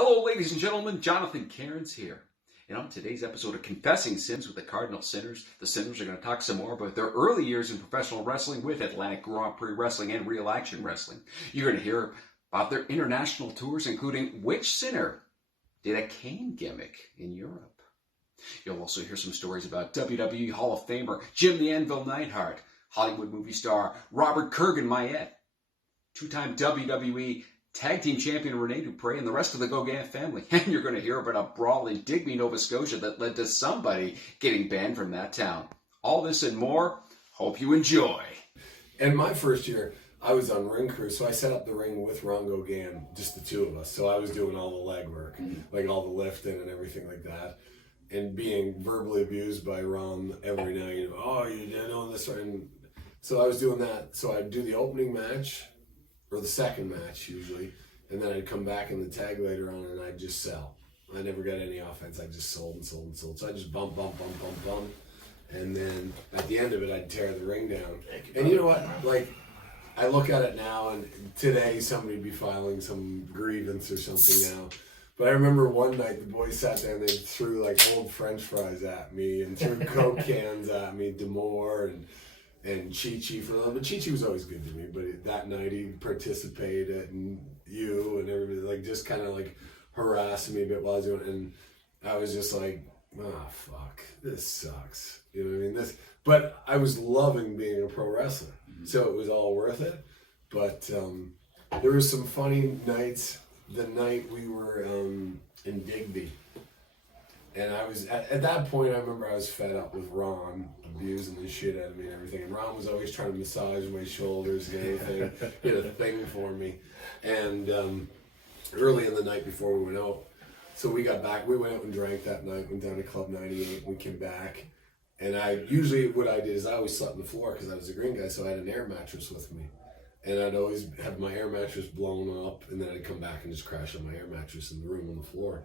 Hello, ladies and gentlemen. Jonathan Cairns here. And on today's episode of Confessing Sins with the Kardinal Sinners, the Sinners are going to talk some more about their early years in professional wrestling with Atlantic Grand Prix Wrestling and Real Action Wrestling. You're going to hear about their international tours, including which sinner did a cane gimmick in Europe. You'll also hear some stories about WWE Hall of Famer Jim the Anvil Neidhart, Hollywood movie star Robert Kurgan Maillet, two-time WWE Tag Team Champion Rene Dupree, and the rest of the Gauguin family. And you're going to hear about a brawl in Digby, Nova Scotia that led to somebody getting banned from that town. All this and more. Hope you enjoy. And my first year, I was on ring crew, so I set up the ring with Ron Gauguin, just the two of us. So I was doing all the leg work, like all the lifting and everything like that. And being verbally abused by Ron every night. Oh, you didn't know this. And so I was doing that. So I'd do the opening match, or the second match usually, and then I'd come back in the tag later on and I'd just sell. I never got any offense. I just sold and sold and sold. So I just bump, and then at the end of it, I'd tear the ring down. And you know what? Like, I look at it now, and today somebody would be filing some grievance or something now. But I remember one night the boys sat there and they threw like old French fries at me and threw Coke cans at me, Demore and Chi-Chi for them. But Chi-Chi was always good to me, but that night he participated, and you and everybody like just kind of like harassing me a bit while I was doing it, and I was just like, oh fuck, this sucks. You know what I mean? But I was loving being a pro wrestler, so it was all worth it. But there was some funny nights. The night we were in Digby, and I was at that point, I remember I was fed up with Ron abusing the shit out of me and everything. And Ron was always trying to massage my shoulders and everything. He had a thing for me. And early in the night before we went out, so we got back. We went out and drank that night. Went down to Club 98. We came back, and what I did is I always slept on the floor because I was a green guy, so I had an air mattress with me. And I'd always have my air mattress blown up, and then I'd come back and just crash on my air mattress in the room on the floor.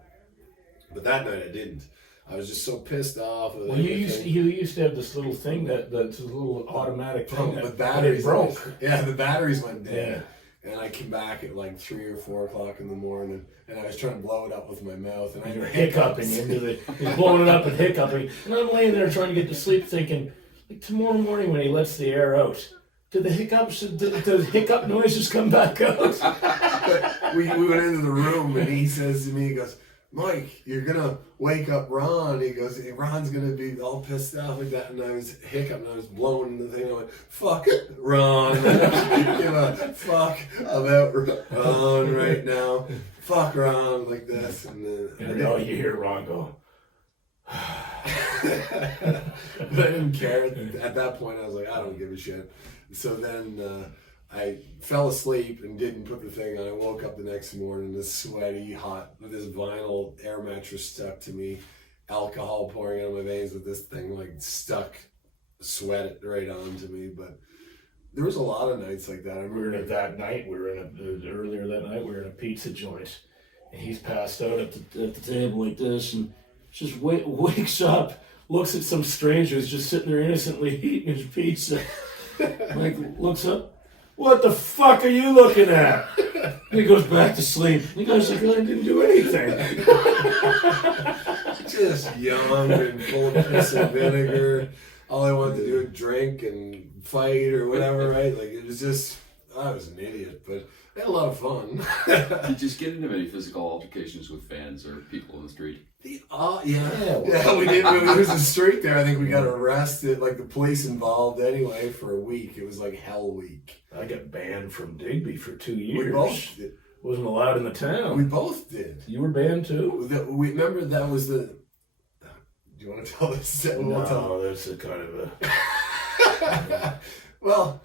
But that night I didn't. I was just so pissed off. Well, you used to have this little thing that's a little automatic thing the batteries broke. Yeah, the batteries went dead. Yeah. And I came back at like 3 or 4 o'clock in the morning, and I was trying to blow it up with my mouth, and you're hiccuping he's blowing it up and hiccuping, and I'm laying there trying to get to sleep, thinking, like tomorrow morning when he lets the air out, do the hiccup noises come back out? But we went into the room, and he says to me, he goes, Mike, you're gonna wake up Ron. He goes, hey, Ron's gonna be all pissed off like that. And I was hiccuping, I was blowing the thing. I went, fuck it, Ron. Give a fuck about Ron right now. Fuck Ron like this. And then you hear Ron go. But I didn't care. At that point, I was like, I don't give a shit. So then I fell asleep and didn't put the thing on. I woke up the next morning, this sweaty, hot, with this vinyl air mattress stuck to me, alcohol pouring out of my veins with this thing like stuck, sweat right onto me. But there was a lot of nights like that. Earlier that night, we were in a pizza joint, and he's passed out at the table like this, and just wakes up, looks at some stranger who's just sitting there innocently eating his pizza. Like, looks up. What the fuck are you looking at? And he goes back to sleep. The guy's like, I didn't do anything. Just young and full of piss and vinegar. All I wanted to do was drink and fight or whatever, right? Like, it was just, I was an idiot, but I had a lot of fun. Did you just get into any physical altercations with fans or people in the street? Yeah, we did. There was a street there. I think we got arrested, like the police involved anyway, for a week. It was like hell week. I got banned from Digby for 2 years. We both did. Wasn't allowed in the town. We both did. You were banned too? We remember that was the... Do you want to tell this? No, that's a kind of a... Well...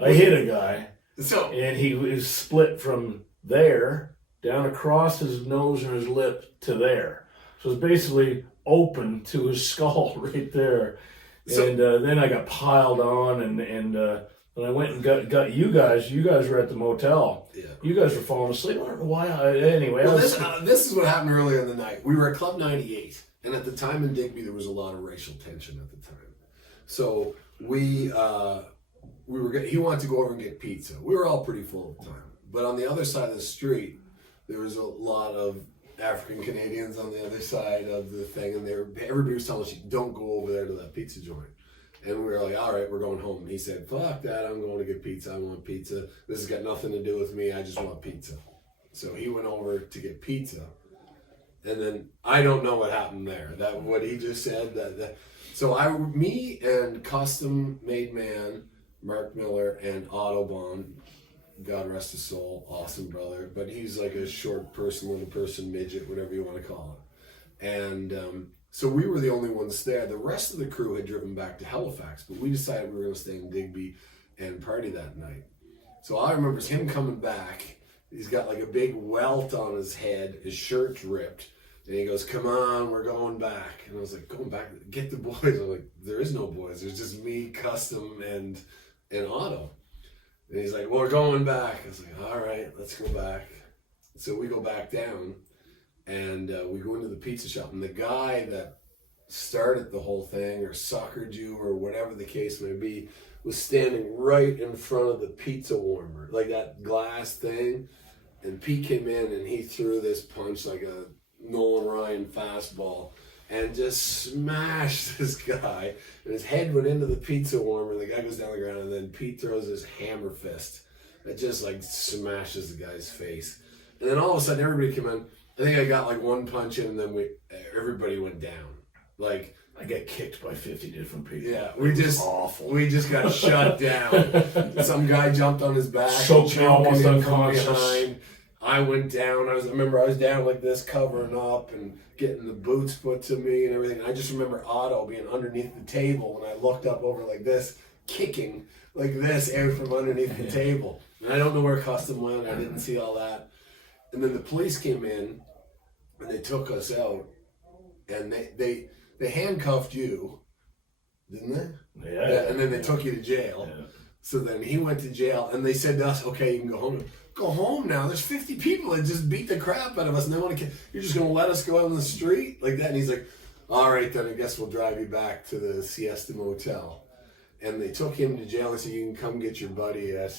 I hit a guy, and he was split from there down across his nose and his lip to there. So it's basically open to his skull right there. And then I got piled on, and I went and got you guys. You guys were at the motel. Yeah. You guys were falling asleep. I don't know why. Anyway. Well, this is what happened earlier in the night. We were at Club 98, and at the time in Digby, there was a lot of racial tension at the time. So he wanted to go over and get pizza. We were all pretty full at the time. But on the other side of the street there was a lot of African Canadians on the other side of the thing, and everybody was telling us, don't go over there to that pizza joint. And we were like, all right, we're going home. He said, fuck that, I'm going to get pizza. I want pizza. This has got nothing to do with me. I just want pizza. So he went over to get pizza. And then I don't know what happened there. That what he just said. So me and Custom Made Man, Mark Miller, and Autobahn, God rest his soul, awesome brother. But he's like a short person, little person, midget, whatever you want to call it. And so we were the only ones there. The rest of the crew had driven back to Halifax, but we decided we were going to stay in Digby and party that night. So all I remember is him coming back. He's got like a big welt on his head. His shirt's ripped. And he goes, come on, we're going back. And I was like, going back? Get the boys. I'm like, there is no boys. There's just me, Custom, and Otto. And he's like, well, we're going back. I was like, all right, let's go back. So we go back down, and we go into the pizza shop. And the guy that started the whole thing, or suckered you, or whatever the case may be, was standing right in front of the pizza warmer, like that glass thing. And Pete came in, and he threw this punch like a Nolan Ryan fastball and just smashed this guy, and his head went into the pizza warmer, and the guy goes down the ground, and then Pete throws his hammer fist that just like smashes the guy's face. And then all of a sudden everybody came in. I think I got like one punch in, and then everybody went down. Like, I got kicked by 50 different people. yeah, we just got shut down. Some guy jumped on his back, choked me almost unconscious. Behind. I went down. I remember I was down like this, covering up and getting the boots put to me and everything. I just remember Otto being underneath the table, and I looked up over like this, kicking like this out from underneath the table. And I don't know where Custom went. I didn't see all that. And then the police came in, and they took us out, and they handcuffed you, didn't they? Yeah. And then they took you to jail. Yeah. So then he went to jail, and they said to us, okay, you can go home. Go home now. There's 50 people that just beat the crap out of us, and they want to. You're just going to let us go out on the street like that? And he's like, all right, then I guess we'll drive you back to the Siesta Motel. And they took him to jail and said, you can come get your buddy at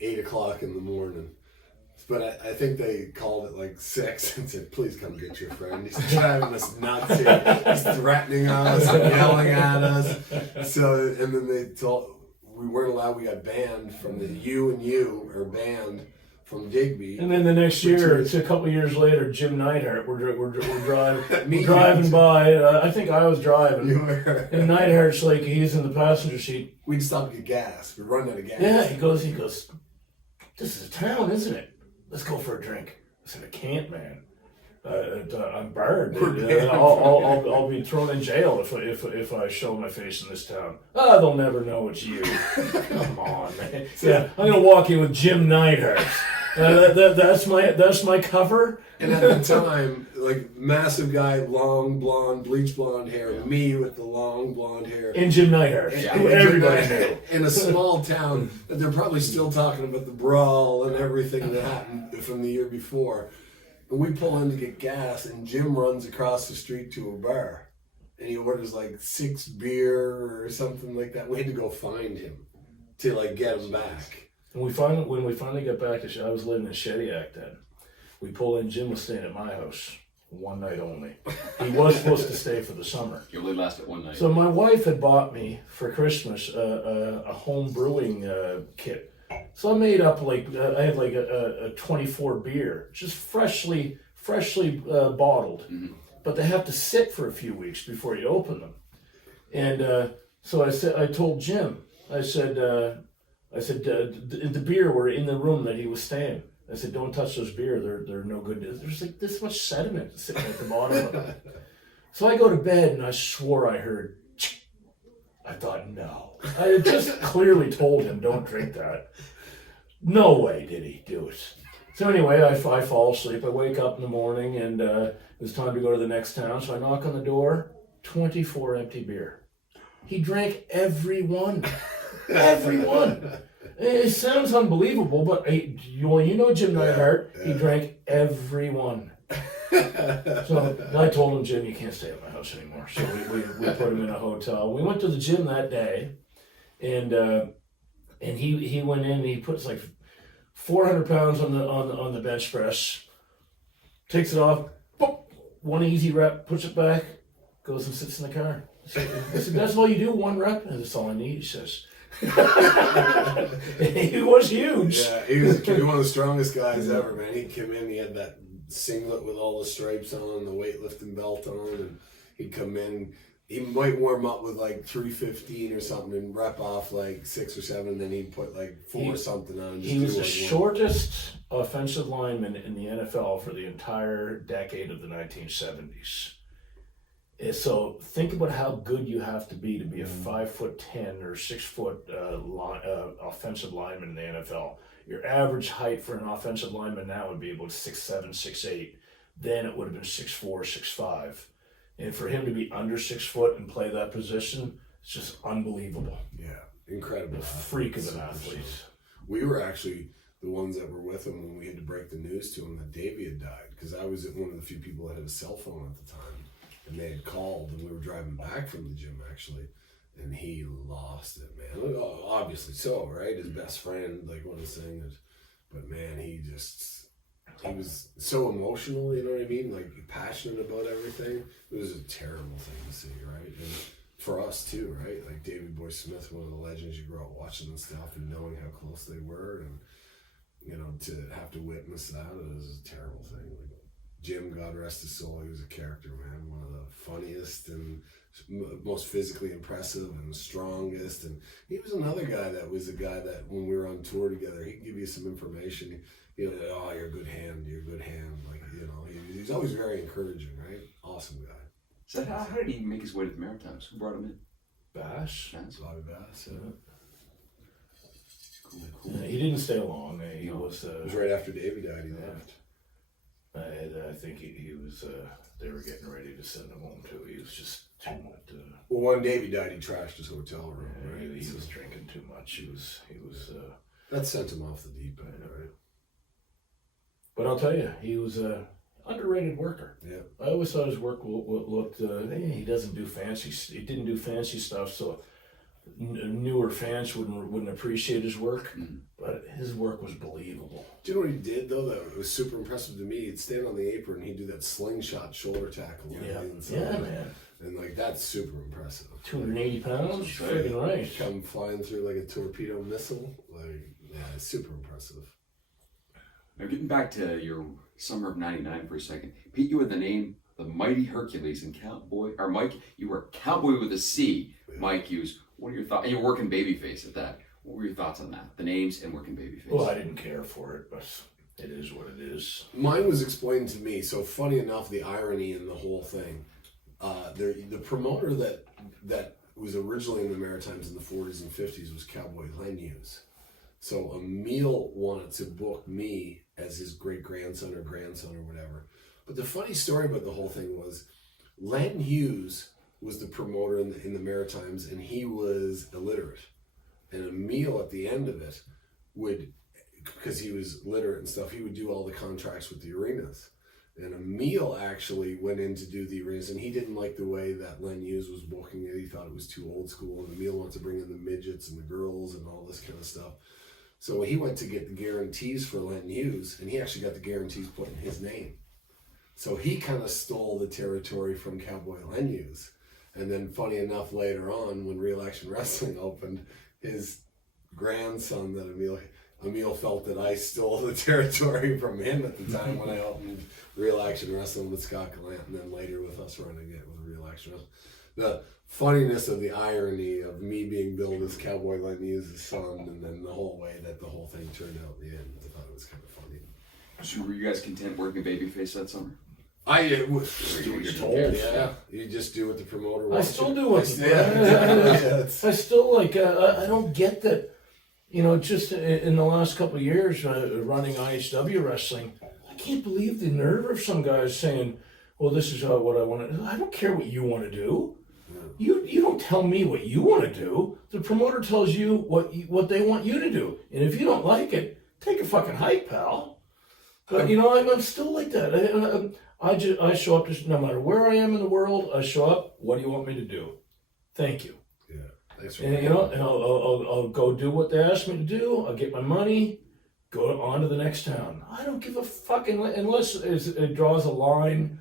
8 o'clock in the morning. But I think they called it like 6 and said, please come get your friend. He's driving us nuts here. He's threatening us and yelling at us. So, and then they told, we weren't allowed, we got banned from the U or banned from Digby. And then the next year, it's a couple of years later, Jim Neidhart, we're driving by. I think I was driving. You were. And Neidhart's like, he's in the passenger seat. We'd stop to get gas. We'd run out of gas. Yeah, he goes, this is a town, isn't it? Let's go for a drink. I said, I can't, man. I'm barred. I'll be thrown in jail if I show my face in this town. They'll never know it's you. Come on, man. Yeah, I'm gonna walk in with Jim Neidhart. That's my cover. And at the time, like massive guy, long blonde, bleach blonde hair. Yeah. Me with the long blonde hair. And Jim Neidhart, who everybody knew. In a small town that they're probably still talking about the brawl and everything that happened from the year before. And we pull in to get gas, and Jim runs across the street to a bar, and he orders like 6 beer or something like that. We had to go find him to like get him back. And when we finally got back to, I was living in Shediac then. We pull in. Jim was staying at my house one night only. He was supposed to stay for the summer. You only lasted one night. So my wife had bought me for Christmas a home brewing kit. So I made up I had like a 24 beer, just freshly bottled, but they have to sit for a few weeks before you open them. And so I told Jim, I said the beer were in the room that he was staying. I said, don't touch those beer, they're no good. There's like this much sediment sitting at the bottom of them. So I go to bed and I swore I heard. I thought, no. I had just clearly told him, don't drink that. No way did he do it. So anyway, I fall asleep. I wake up in the morning, and it was time to go to the next town. So I knock on the door, 24 empty beer. He drank every one. Every one. It sounds unbelievable, but you know Jim Neidhart, he drank every one. So I told him, Jim, you can't stay at my house anymore. So we put him in a hotel. We went to the gym that day, and he went in and he puts like 400 pounds on the bench press, takes it off, boop, one easy rep, puts it back, goes and sits in the car. I said, that's all you do, one rep? And that's all I need, he says. He was huge. Yeah, he was one of the strongest guys ever, man. He came in, he had that singlet with all the stripes on, the weightlifting belt on, and he'd come in. He might warm up with like 315 or something and rep off like 6 or 7, and then he'd put like 4 or something on. He was the shortest offensive lineman in the NFL for the entire decade of the 1970s. So think about how good you have to be a 5'10" or 6 foot offensive lineman in the NFL. Your average height for an offensive lineman now would be about 6'7", 6'8". Then it would have been 6'4", 6'5". And for him to be under 6 foot and play that position, it's just unbelievable. Yeah, incredible. A freak of an athlete. We were actually the ones that were with him when we had to break the news to him that Davey had died, because I was one of the few people that had a cell phone at the time, and they had called, and we were driving back from the gym actually, and he lost it, man. Obviously so, right? His best friend, like one of the things, but man, he was so emotional, you know what I mean? Like passionate about everything. It was a terrible thing to see, right? And for us too, right? Like Davey Boy Smith, one of the legends, you grew up watching and stuff and knowing how close they were, and you know, to have to witness that, it was a terrible thing. Like Jim, God rest his soul, he was a character, man. One of the funniest and most physically impressive and strongest. And he was another guy that was a guy that when we were on tour together, he'd give you some information. You know, oh, you're a good hand. Like, you know, he's always very encouraging, right? Awesome guy. So how did he make his way to the Maritimes? Who brought him in? Bash. Bobby Bass, yeah. Cool. Yeah, he didn't stay long. He was. It was right after Davey died. He left. I think he was. They were getting ready to send him home too. He was just too much. Well, when Davey died, he trashed his hotel room. Yeah, right? he was drinking too much. He was. That sent him off the deep end, right? But I'll tell you, he was a underrated worker. Yeah. I always thought his work looked. He doesn't do fancy. He didn't do fancy stuff, so newer fans wouldn't appreciate his work. But his work was believable. Do you know what he did though? That was super impressive to me. He'd stand on the apron and he'd do that slingshot shoulder tackle. Yeah, man. And like that's super impressive. 280 pounds, friggin' right. Come flying through like a torpedo missile. Like, yeah, it's super impressive. Now getting back to your summer of '99 for a second, Pete, you had the name the Mighty Hercules and Cowboy, or Mike, you were Cowboy with a C. Yeah. Mike Hughes. What are your thoughts? You're working Babyface at that. What were your thoughts on that? The names and working Babyface. Well, I didn't care for it, but it is what it is. Mine was explained to me. So funny enough, the irony in the whole thing. The promoter that was originally in the Maritimes in the 40s and 50s was Cowboy Hughes. So Emile wanted to book me as his great-grandson or grandson or whatever. But the funny story about the whole thing was Len Hughes was the promoter in the Maritimes, and he was illiterate. And Emile at the end of it would, because he was literate and stuff, he would do all the contracts with the arenas. And Emile actually went in to do the arenas, and he didn't like the way that Len Hughes was booking it. He thought it was too old school, and Emile wanted to bring in the midgets and the girls and all this kind of stuff. So he went to get the guarantees for Len Hughes, and he actually got the guarantees put in his name. So he kind of stole the territory from Cowboy Len Hughes. And then funny enough, later on, when Real Action Wrestling opened, his grandson, that Emile felt that I stole the territory from him at the time when I opened Real Action Wrestling with Scott Gallant, and then later with us running it with Real Action Wrestling. The funniness of the irony of me being billed as Cowboy Len Hughes' son, and then the whole way that the whole thing turned out in the end. I thought it was kind of funny. So were you guys content working Babyface that summer? I was do what you're told. Yeah, you just do what the promoter wants. I still do what I still like. I don't get that. You know, just in the last couple of years running IHW wrestling, I can't believe the nerve of some guys saying, "Well, this is what I want to." I don't care what you want to do. You don't tell me what you want to do. The promoter tells you what they want you to do, and if you don't like it, take a fucking hike, pal. But you know, I'm still like that. I show up no matter where I am in the world. I show up. What do you want me to do? Thank you. Yeah, thanks for and you know, and I'll go do what they ask me to do. I'll get my money, go on to the next town. I don't give a fucking, unless it draws a line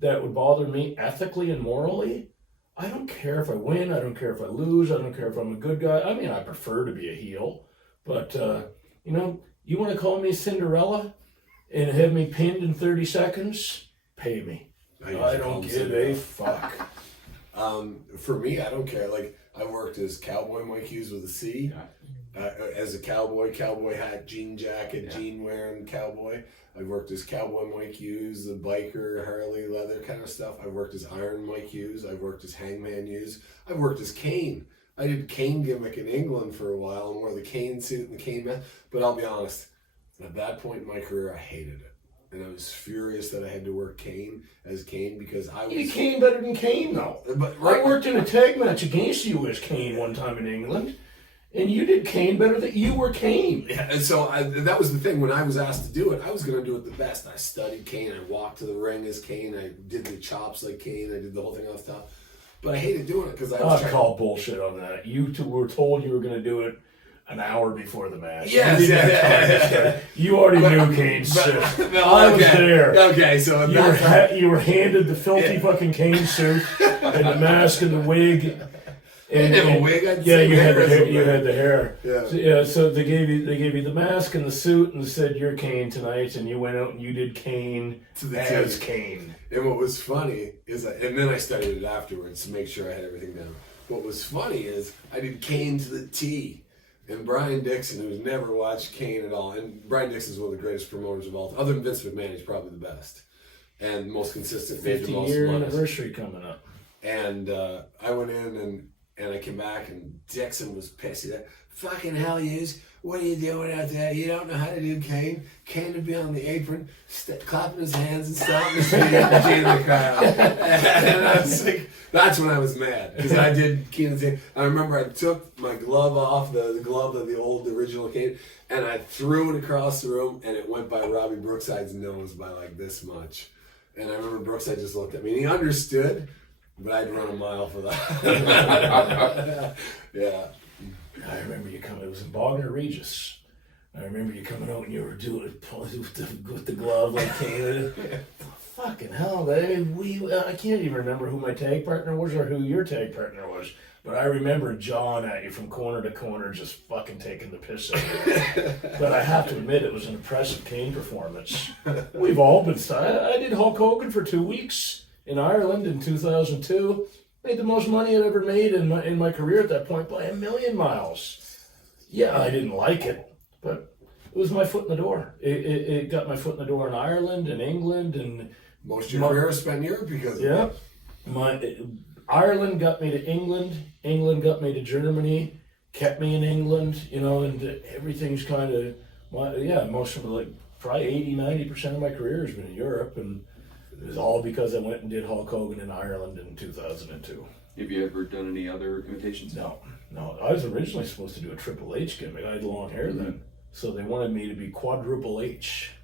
that would bother me ethically and morally. I don't care if I win. I don't care if I lose. I don't care if I'm a good guy. I mean, I prefer to be a heel. But, you know, you want to call me Cinderella and have me pinned in 30 seconds? Pay me. I don't give a fuck. For me, I don't care. Like, I worked as Cowboy Mike Hughes with a C. As a cowboy hat, jean jacket, jean wearing cowboy. I worked as Cowboy Mike Hughes, the biker, Harley, leather kind of stuff. I worked as Iron Mike Hughes. I worked as Hangman Hughes. I worked as Kane. I did Kane gimmick in England for a while and wore the Kane suit and the Kane mask. But I'll be honest, at that point in my career, I hated it. And I was furious that I had to work Kane as Kane because I was... You did Kane better than Kane, though. But, right. I worked in a tag match against you as Kane one time in England. And you did Kane better than you were Kane. Yeah, and so that was the thing. When I was asked to do it, I was going to do it the best. I studied Kane. I walked to the ring as Kane. I did the chops like Kane. I did the whole thing off the top. But I hated doing it because I was call bullshit on that. You two were told you were going to do it an hour before the match. Yes, you already knew Kane's suit. I was there. Okay, so you were handed the filthy fucking Kane suit and the mask and the wig. And a wig. You had the hair. You had the hair. Yeah. So they gave you the mask and the suit and said you're Kane tonight, and you went out and you did Kane as Kane. And what was funny is and then I studied it afterwards to make sure I had everything down. What was funny is I did Kane to the T. And Brian Dixon, who's never watched Kane at all, and Brian Dixon is one of the greatest promoters of all time. Other than Vince McMahon, he's probably the best and most consistent. 50-year anniversary coming up. And I went in and I came back and Dixon was pissed. He said, "Fucking hell, Hughes, what are you doing out there? You don't know how to do Kane. Kane would be on the apron, clapping his hands and stomping his feet and cheating the crowd." And I was like, that's when I was mad because I did Kane. I remember I took my glove off, the glove of the old original Kane, and I threw it across the room, and it went by Robbie Brookside's nose by like this much. And I remember Brookside just looked at me, and he understood. But I'd run a mile for that. Yeah. I remember you coming. It was in Bognor Regis. I remember you coming out and you were doing it with the glove like Kane. Fucking hell, baby. I can't even remember who my tag partner was or who your tag partner was. But I remember John at you from corner to corner just fucking taking the piss out of you. But I have to admit, it was an impressive Kane performance. We've all been... I did Hulk Hogan for 2 weeks. In Ireland in 2002, made the most money I'd ever made in my career at that point by 1,000,000 miles. Yeah, I didn't like it, but it was my foot in the door. It got my foot in the door in Ireland and England and most of your career spent in Europe because of it. Ireland got me to England. England got me to Germany. Kept me in England, and everything's kind of most of probably 80-90% of my career has been in Europe and. It was all because I went and did Hulk Hogan in Ireland in 2002. Have you ever done any other imitations? No. I was originally supposed to do a Triple H gimmick. I had long hair then. So they wanted me to be Quadruple H.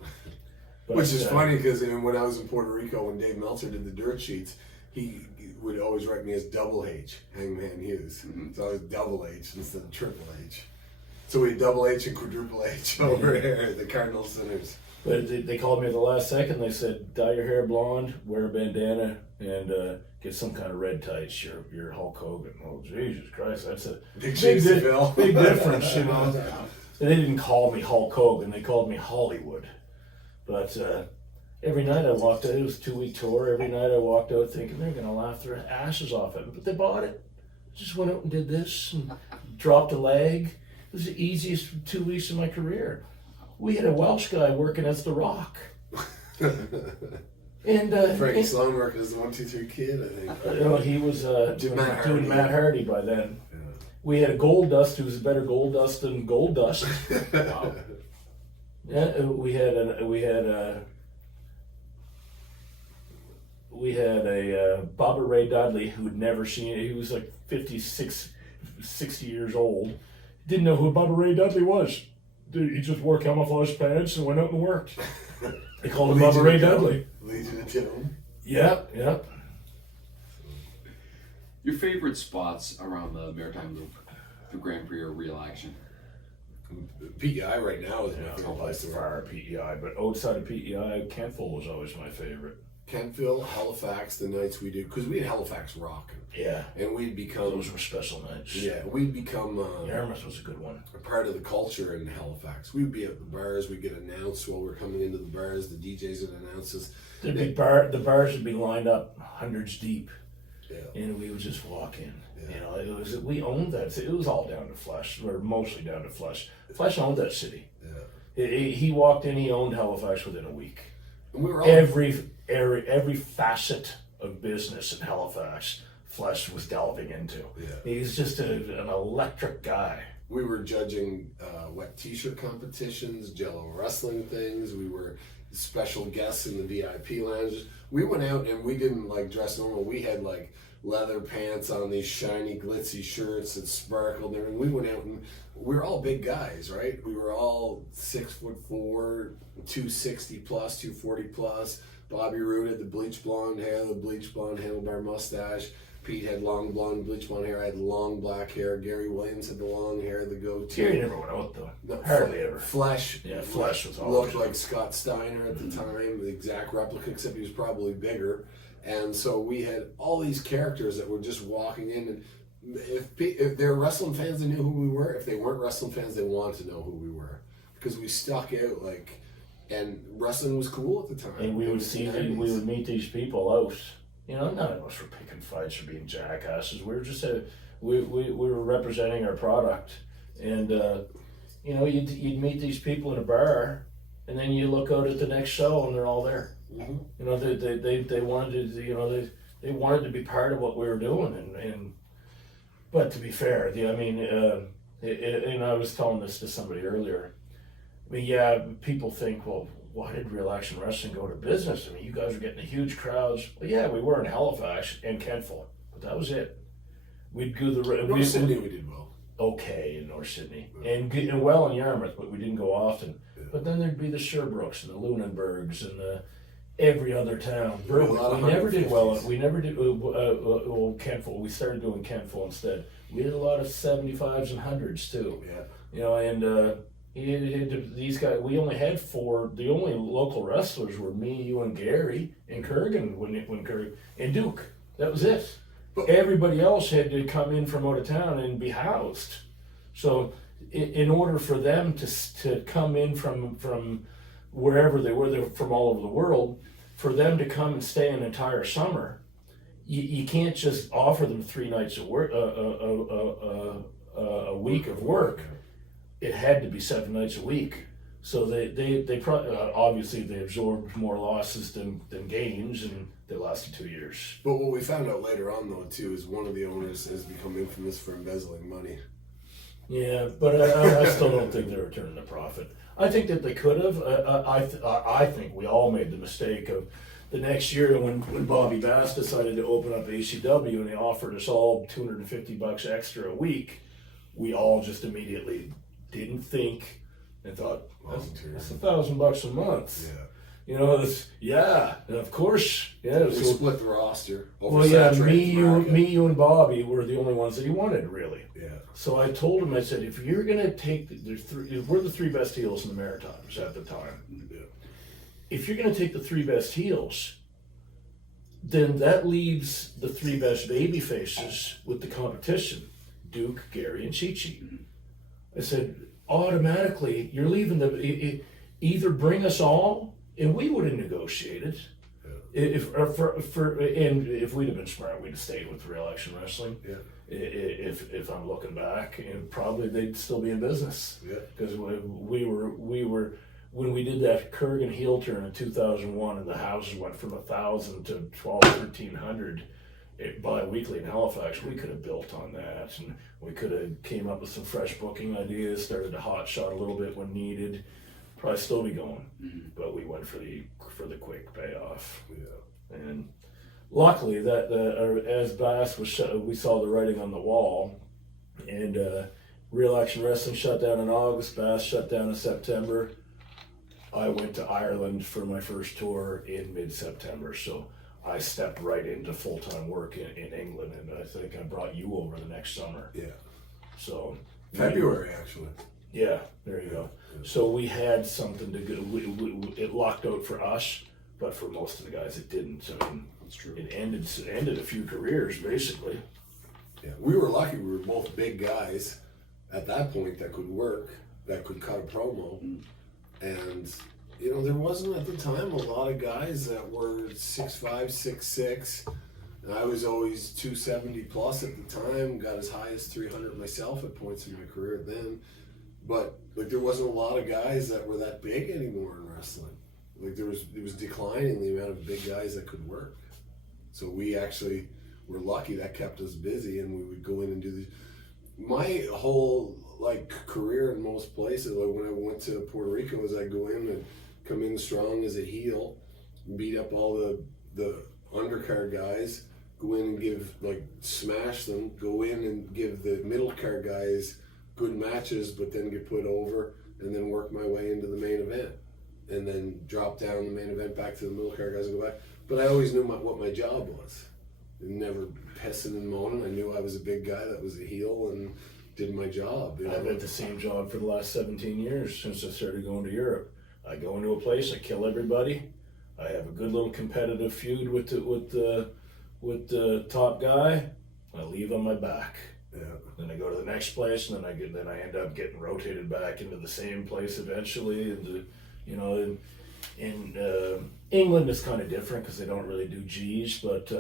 But, which is funny because when I was in Puerto Rico, when Dave Meltzer did the dirt sheets, he would always write me as Double H, Hangman Hughes. Mm-hmm. So I was Double H instead of Triple H. So we had Double H and Quadruple H over here, the Cardinal Sinners. But they called me at the last second. They said, dye your hair blonde, wear a bandana, and get some kind of red tights. You're Hulk Hogan. Oh, Jesus Christ. That's a big difference, And they didn't call me Hulk Hogan. They called me Hollywood. But every night I walked out, it was a 2-week tour. Every night I walked out thinking they're going to laugh their asses off at me. But they bought it. Just went out and did this and dropped a leg. It was the easiest 2 weeks of my career. We had a Welsh guy working as The Rock. And Frankie Sloan working as the 1-2-3 Kid, I think. He was doing Matt Hardy by then. Yeah. We had a Gold Dust who was a better Gold Dust than Gold Dust. Wow. Yeah, we had a Bobby Ray Dudley who'd never seen it. He was like 56, 60 years old. Didn't know who Bobby Ray Dudley was. He just wore camouflage pants and went out and worked. They called him Bubba Ray Dudley. Legion of Doom. Yep. Your favorite spots around the Maritime Loop, the Grand Prix or Real Action? PEI right now is my Yeah, favorite by place to work. far PEI, but outside of PEI, Kentville was always my favorite. Kentville, Halifax, the nights we did, because we had Halifax rocking. Yeah. And we'd become... Those were special nights. Yeah, we'd become... Yarmouth was a good one. A part of the culture in Halifax. We'd be at the bars, we'd get announced while we're coming into the bars, the DJs would announce us. There'd be the bars would be lined up hundreds deep. Yeah. And we would just walk in. Yeah. You know, we owned that. It was all down to Flesh, or mostly down to Flesh. Flesh owned that city. Yeah. He walked in, he owned Halifax within a week. And we were all... Every facet of business in Halifax, Flesh was delving into. Yeah. He's just an electric guy. We were judging wet t-shirt competitions, Jello wrestling things. We were special guests in the VIP lounges. We went out and we didn't like dress normal. We had like leather pants on, these shiny glitzy shirts that sparkled and we went out and we were all big guys, right? We were all 6'4", 260 plus, 240 plus. Bobby Roode had the bleach blonde hair, the bleach blonde handlebar mustache. Pete had long blonde bleach blonde hair. I had long black hair. Gary Williams had the long hair, the goatee. Gary never went out though. No, hardly ever. Flesh. Yeah, Flesh was always looked like Scott Steiner at the time, the exact replica, except he was probably bigger. And so we had all these characters that were just walking in, and if they were wrestling fans, they knew who we were. If they weren't wrestling fans, they wanted to know who we were because we stuck out like. And wrestling was cool at the time. And we would meet these people out. You know, none of us were picking fights or being jackasses. We were just we were representing our product. And you know, you'd meet these people in a bar, and then you look out at the next show, and they're all there. Mm-hmm. You know, they wanted to, you know, they wanted to be part of what we were doing. And but to be fair, and I was telling this to somebody earlier. I mean, yeah, people think, well, why did Real Action Wrestling go to business? I mean, you guys were getting huge crowds. Well, yeah, we were in Halifax and Kentville, but that was it. We'd do North Sydney, we did well. Okay, in North Sydney. And well in Yarmouth, but we didn't go often. Yeah. But then there'd be the Sherbrooks and the Lunenburgs and every other town. We never did well. We never did Kentville. We started doing Kentville instead. We did a lot of 75s and 100s too. Yeah. You know, and... these guys, we only had four. The only local wrestlers were me, you, and Gary, and Kurgan and Duke. That was it. Everybody else had to come in from out of town and be housed. So, in order for them to come in from wherever they were from all over the world, for them to come and stay an entire summer, you can't just offer them 3 nights of work, a week of work. It had to be 7 nights a week. So they probably, obviously they absorbed more losses than gains, and they lasted 2 years. But what we found out later on, though, too, is one of the owners has become infamous for embezzling money. Yeah, but I still don't think they were turning a profit. I think that they could have. I think we all made the mistake of the next year when Bobby Bass decided to open up ACW and they offered us all $250 extra a week. We all just immediately didn't think and thought, that's $1,000 a month. Yeah. You know, and of course, yeah. We split the roster. Well, yeah, me, you, and Bobby were the only ones that he wanted, really. Yeah. So I told him, I said, if you're gonna take we're the 3 best heels in the Maritimes at the time. Yeah. If you're gonna take the 3 best heels, then that leaves the 3 best baby faces with the competition: Duke, Gary, and Chi-Chi. I said, automatically, you're leaving either bring us all, and we would have negotiated. Yeah. If we'd have been smart, we'd have stayed with Real Action Wrestling. Yeah. If I'm looking back, and probably they'd still be in business. Yeah. Because we were when we did that Kurgan heel turn in 2001, and the houses went from 1,000 to 1,300. Bi-weekly in Halifax, we could have built on that, and we could have came up with some fresh booking ideas, started to hot shot a little bit when needed, probably still be going. Mm-hmm. But we went for the quick payoff. Yeah. And luckily that as Bass was we saw the writing on the wall, and Real Action Wrestling shut down in August, Bass shut down in September. I went to Ireland for my first tour in mid-September, so I stepped right into full-time work in England, and I think I brought you over the next summer. Yeah. So February, actually. Yeah, there you go. So we had something to go. It locked out for us, but for most of the guys, it didn't. I mean, That's true. It ended a few careers basically. Yeah, we were lucky. We were both big guys at that point that could work, that could cut a promo, and there wasn't at the time a lot of guys that were 6'5", 6'6". And I was always 270 plus at the time. Got as high as 300 myself at points in my career then. But there wasn't a lot of guys that were that big anymore in wrestling. It was declining the amount of big guys that could work. So we actually were lucky that kept us busy, and we would go in and do these. My whole career in most places, when I went to Puerto Rico, is I go in and come in strong as a heel, beat up all the undercard guys, go in and give smash them, go in and give the middle card guys good matches, but then get put over, and then work my way into the main event, and then drop down the main event back to the middle card guys and go back. But I always knew what my job was. Never pissing and moaning. I knew I was a big guy that was a heel and did my job. I've had the same job for the last 17 years since I started going to Europe. I go into a place, I kill everybody. I have a good little competitive feud with the top guy. I leave on my back. Yeah. Then I go to the next place, and then I end up getting rotated back into the same place eventually. And in England it's kind of different because they don't really do G's, but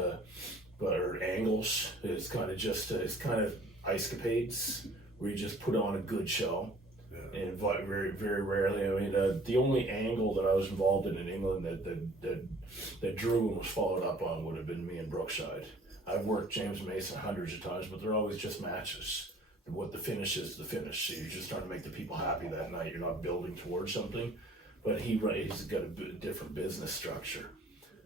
or angles. It's kind of just it's kind of escapades where you just put on a good show. Yeah. And very, very rarely. I mean, the only angle that I was involved in England that drew and was followed up on would have been me and Brookside. I've worked James Mason hundreds of times, but they're always just matches. What the finish is the finish. So you're just trying to make the people happy that night. You're not building towards something. But he's got a different business structure.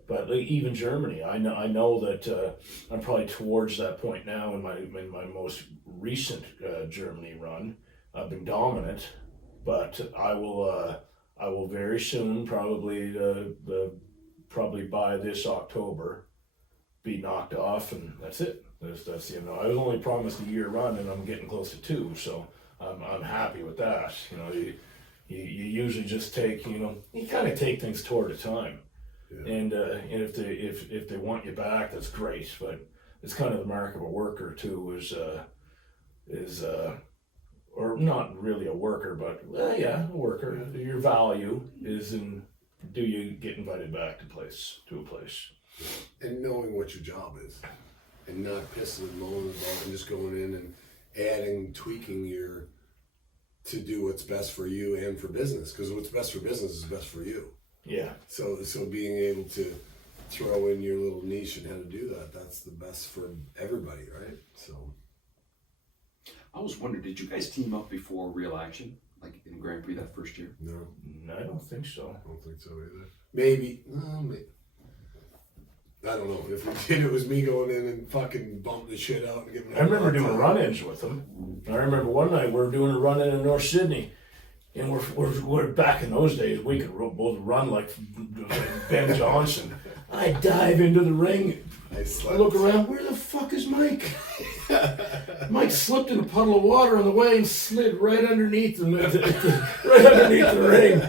But even Germany, I know that I'm probably towards that point now in my most recent Germany run. I've been dominant, but I will very soon, probably by this October, be knocked off, and that's it. That's I was only promised a year run, and I'm getting close to 2, so I'm happy with that. You usually just take you kind of take things toward a time. Yeah. And if they want you back, that's great. But it's kind of the mark of a worker too. Is or not really a worker, but a worker. Yeah. Your value is in do you get invited back to a place, and knowing what your job is, and not pissing and moaning about, and just going in and adding, tweaking to do what's best for you and for business, because what's best for business is best for you. Yeah. So being able to throw in your little niche and how to do that's the best for everybody, right? So I was wondering, did you guys team up before Real Action, like in Grand Prix that first year? No, I don't think so. I don't think so either. Maybe. I don't know. If we did, it was me going in and fucking bumping the shit out and giving. I remember doing run-ins with them. I remember one night we were doing a run-in in North Sydney, and we're back in those days. We could both run like Ben Johnson. I dive into the ring. I look around. Where the fuck is Mike? Mike slipped in a puddle of water on the way and slid right underneath right underneath the ring.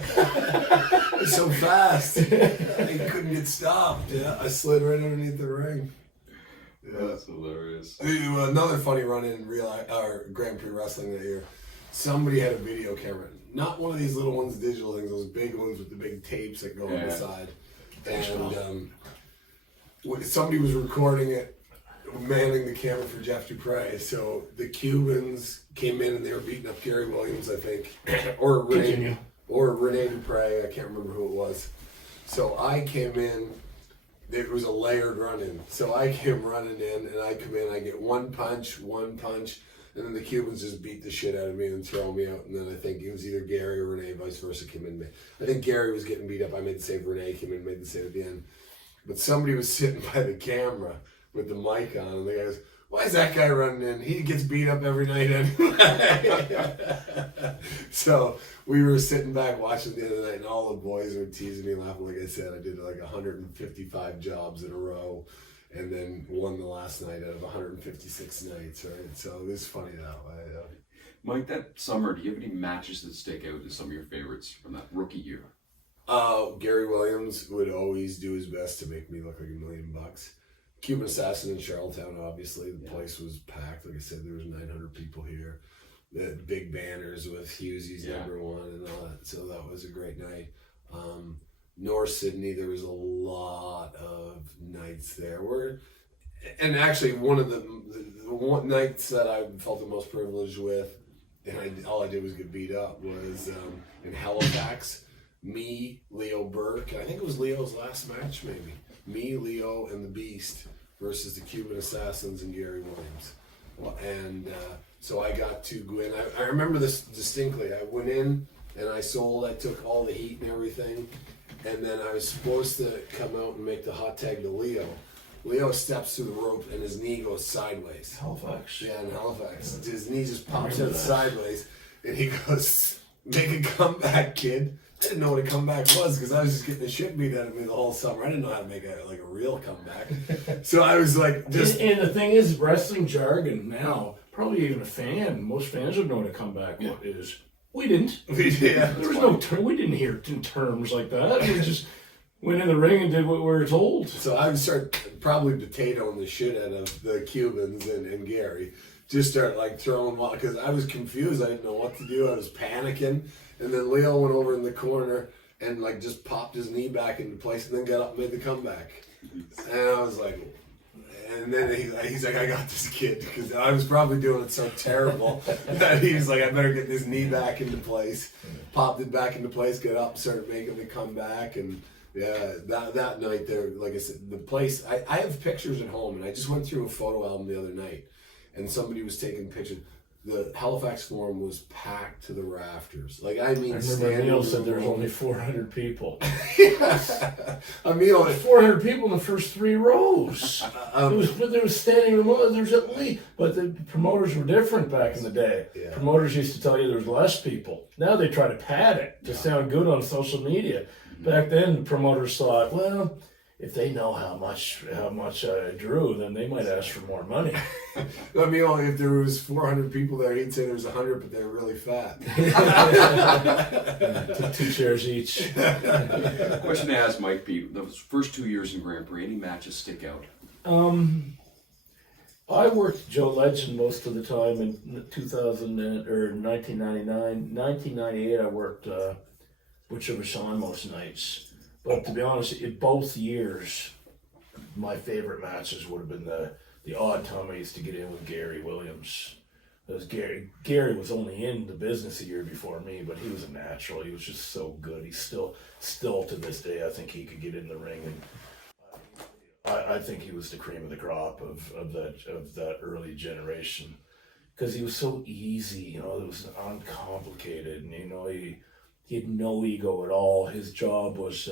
So fast. He couldn't get stopped. Yeah, I slid right underneath the ring. Yeah. That's hilarious. Another funny run in Grand Prix wrestling that year. Somebody had a video camera, not one of these little ones, digital things, those big ones with the big tapes that go on the side. And somebody was recording it, manning the camera for Jeff Dupree. So the Cubans came in and they were beating up Gary Williams, I think, or Rene Dupree. I can't remember who it was. So I came in. It was a layered run-in. So I came running in, and I come in. I get one punch, and then the Cubans just beat the shit out of me and throw me out. And then I think it was either Gary or Rene, vice versa, came in. I think Gary was getting beat up. I made the save. Rene came in and made the save at the end. But somebody was sitting by the camera with the mic on, and the guy goes, "Why is that guy running in? He gets beat up every night anyway." So we were sitting back watching the other night, and all the boys were teasing me, laughing. Like I said, I did like 155 jobs in a row, and then won the last night out of 156 nights, right? So it was funny that way. Mike, that summer, do you have any matches that stick out as some of your favorites from that rookie year? Gary Williams would always do his best to make me look like $1 million. Cuban Assassin in Charlottetown, obviously. The place was packed. Like I said, there was 900 people here. The big banners with Hughes, number one, and all that. So that was a great night. North Sydney, there was a lot of nights there. And actually, one of the nights that I felt the most privileged with, and all I did was get beat up, was in Halifax. Me, Leo Burke, and I think it was Leo's last match, maybe. Me, Leo, and the Beast versus the Cuban Assassins and Gary Williams. And so I got to go in. I remember this distinctly. I went in and I took all the heat and everything. And then I was supposed to come out and make the hot tag to Leo. Leo steps through the rope and his knee goes sideways. Halifax. Yeah, in Halifax. His knee just pops out sideways. And he goes, "Make a comeback, kid." I didn't know what a comeback was because I was just getting the shit beat out of me the whole summer. I didn't know how to make a real comeback. So I was like, just. And the thing is, wrestling jargon now, probably even a fan, most fans would know what a comeback is. We didn't. Yeah. There was no term. We didn't hear terms like that. We just went in the ring and did what we were told. So I would start probably potatoing the shit out of the Cubans and Gary. Just start like throwing them off because I was confused. I didn't know what to do. I was panicking. And then Leo went over in the corner and like just popped his knee back into place and then got up and made the comeback. And I was like, and then he's like, "I got this kid," because I was probably doing it so terrible that he was like, "I better get this knee back into place." Popped it back into place, got up, started making the comeback, and yeah, that night there, like I said, the place. I have pictures at home, and I just went through a photo album the other night, and somebody was taking pictures. The Halifax Forum was packed to the rafters. Like, I mean, I remember Neil said there was only 400 people. Yeah. I mean, 400 people in the first 3 rows. There was standing room. There was at least, but the promoters were different back in the day. Yeah. Promoters used to tell you there was less people. Now they try to pad it to sound good on social media. Back then, promoters thought, well, if they know how much I drew, then they might ask for more money. I mean, if there was 400 people there, he'd say there was 100, but they were really fat. Took 2 chairs each. The question to ask might be, those first 2 years in Grand Prix, any matches stick out? I worked Joe Legend most of the time in 1999. 1998, I worked Butcher Vachon most nights. But to be honest, in both years, my favorite matches would have been the odd time I used to get in with Gary Williams. Because Gary was only in the business a year before me, but he was a natural. He was just so good. He's still to this day, I think he could get in the ring, and I think he was the cream of the crop of that early generation. Because he was so easy, it was uncomplicated, and he had no ego at all. His job was,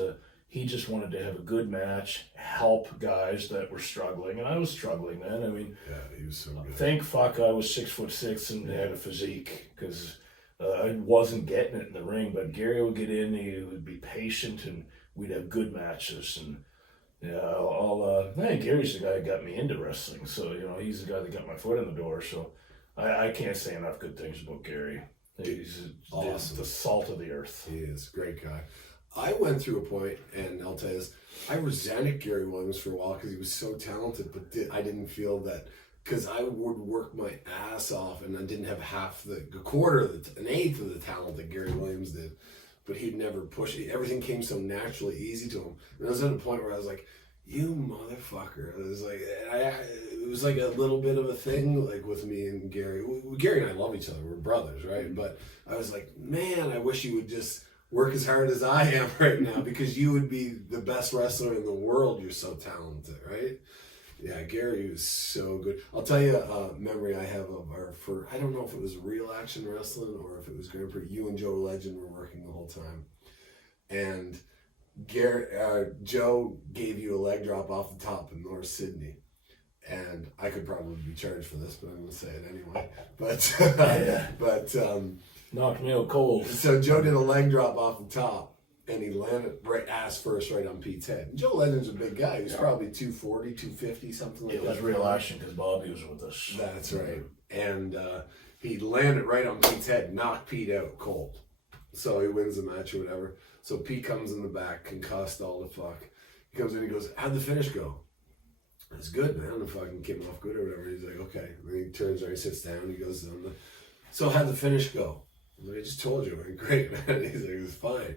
he just wanted to have a good match, help guys that were struggling. And I was struggling then. I mean, yeah, he was so good. Thank fuck I was 6'6" and had a physique, because I wasn't getting it in the ring. But Gary would get in, he would be patient, and we'd have good matches. And Gary's the guy that got me into wrestling. So, he's the guy that got my foot in the door. So I can't say enough good things about Gary. He's awesome. The salt of the earth. He is a great guy. I went through a point, and I'll tell you this, I resented Gary Williams for a while because he was so talented, but I didn't feel that, because I would work my ass off and I didn't have half an eighth of the talent that Gary Williams did, but he'd never push it. Everything came so naturally easy to him. And I was at a point where I was like, "You motherfucker." It was like a little bit of a thing, like with me and Gary. Gary and I love each other. We're brothers, right? But I was like, man, I wish you would just work as hard as I am right now, because you would be the best wrestler in the world. You're so talented, right? Yeah, Gary was so good. I'll tell you a memory I have of I don't know if it was real action wrestling or if it was Grand Prix. You and Joe Legend were working the whole time. And Joe gave you a leg drop off the top in North Sydney, and I could probably be charged for this, but I'm going to say it anyway. But knocked me out cold. So Joe did a leg drop off the top, and he landed ass first right on Pete's head. And Joe Legend's a big guy. He was probably 240, 250, something like that. It was real action because Bobby was with us. That's right. And he landed right on Pete's head, knocked Pete out cold. So he wins the match or whatever. So Pete comes in the back, concussed all the fuck. He comes in, he goes, how'd the finish go? It's good, man. The fucking came off good or whatever. He's like, okay. And then he turns around, he sits down, he goes, so how'd the finish go? I'm like, I just told you, it went great, man. He's like, it was fine.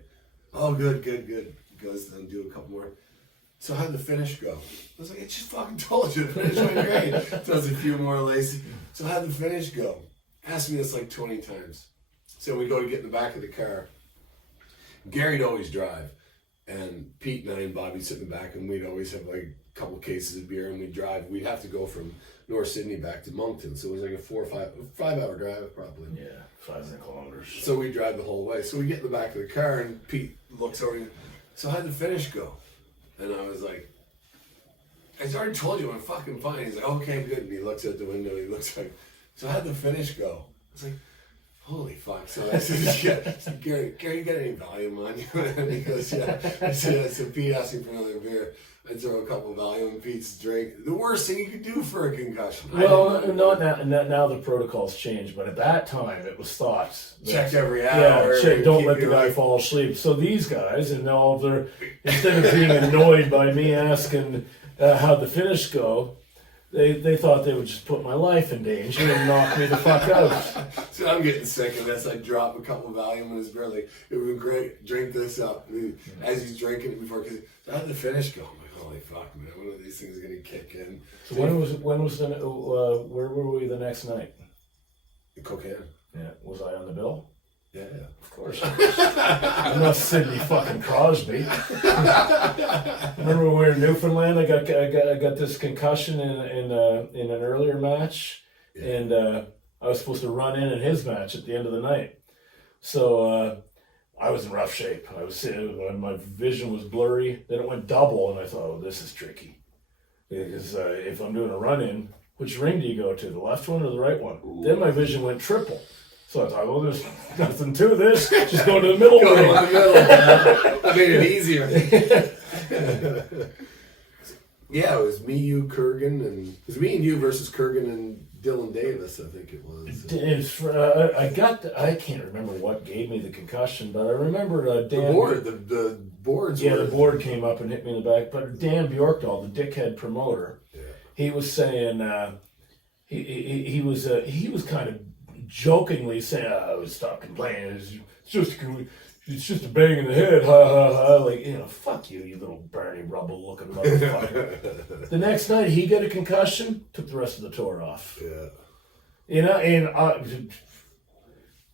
Oh, good. He goes down, do a couple more. So how'd the finish go? I was like, I just fucking told you, the finish went great. Does a few more laces. So how'd the finish go? Asked me this like 20 times. So we go to get in the back of the car. Gary'd always drive. And Pete and I and Bobby sit in the back, and we'd always have like a couple cases of beer, and we'd drive. We'd have to go from North Sydney back to Moncton. So it was like a 4 or 5 hour drive probably. Yeah, 500 kilometers. So we drive the whole way. So we get in the back of the car, and Pete looks over and goes, so how'd the finish go? And I was like, I already told you I'm fucking fine. He's like, okay, good. And he looks out the window, he looks like, so how'd the finish go? I was like, holy fuck. So I said, Gary, you got any volume on you? And he goes, yeah. I said, so Pete asked me for another beer. I throw a couple of volume in Pete's drink. The worst thing you could do for a concussion. Well, now the protocols changed, but at that time it was thought. Check every hour. Yeah, don't let the guy fall asleep. So these guys, and all their, instead of being annoyed by me asking how'd the finish go, they thought they would just put my life in danger and knock me the fuck out. So I'm getting sick of this. I drop a couple of Valium in his beer. Like, it would be great. Drink this up. As he's drinking it before, because how'd the finish go? I'm like, holy fuck, man. One of these things is going to kick in. So where were we the next night? Cocaine. Yeah. Was I on the bill? Yeah. Of course. I'm not Sidney fucking Crosby. Remember when we were in Newfoundland? I got this concussion in an earlier match, and I was supposed to run in his match at the end of the night. So I was in rough shape. My vision was blurry. Then it went double, and I thought, oh, this is tricky, because if I'm doing a run in, which ring do you go to, the left one or the right one? Ooh. Then my vision went triple. So I thought, well, there's nothing to this. Just go to the middle. Go to the middle. I made it easier. Yeah, it was me, you, Kurgan, and it was me and you versus Kurgan and Dylan Davis, I think it was. I can't remember what gave me the concussion, but I remember Dan. The boards. Yeah, the board came up and hit me in the back. But Dan Bjorkdahl, the dickhead promoter, he was saying he was kind of jokingly saying, "Oh, stop complaining. It's just a bang in the head, ha ha ha." Like, fuck you, you little Barney Rubble looking motherfucker. The next night he got a concussion, took the rest of the tour off. Yeah. And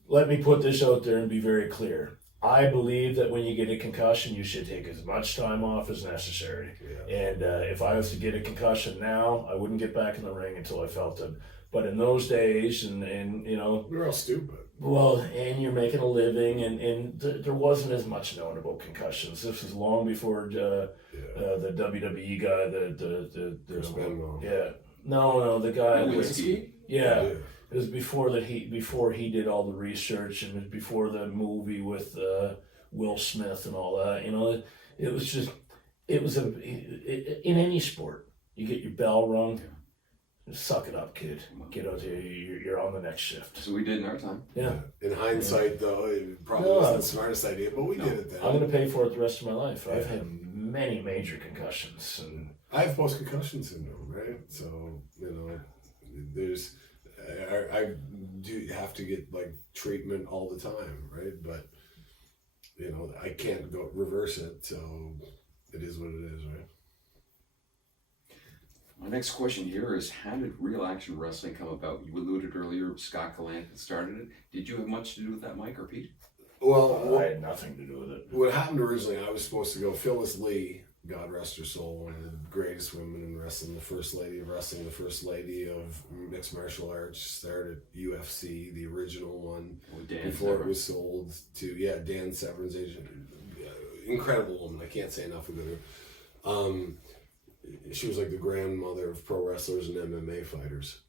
let me put this out there and be very clear. I believe that when you get a concussion, you should take as much time off as necessary. Yeah. And if I was to get a concussion now, I wouldn't get back in the ring until I felt it. But in those days, and we were all stupid. Well, and you're making a living, and there wasn't as much known about concussions. This was long before the WWE guy, the the guy. Whiskey. Yeah. It was before he did all the research, and it was before the movie with Will Smith and all that. In any sport, you get your bell rung. Suck it up, kid. Get out here. You're on the next shift. So we did in our time. Yeah. In hindsight, though, it probably wasn't the smartest idea, but we did it then. I'm going to pay for it the rest of my life. I've had many major concussions, and I have post-concussion syndrome, right? So there's I do have to get like treatment all the time, right? But I can't go reverse it, so it is what it is, right? My next question here is, how did real action wrestling come about? You alluded earlier, Scott Gallant started it. Did you have much to do with that, Mike or Pete? Well, I had nothing to do with it. What happened originally, I was supposed to go. Phyllis Lee, God rest her soul, one of the greatest women in wrestling, the first lady of wrestling, the first lady of mixed martial arts, started UFC, the original one, before it was sold to, Dan Severn's agent. Incredible woman. I can't say enough about her. She was like the grandmother of pro wrestlers and MMA fighters.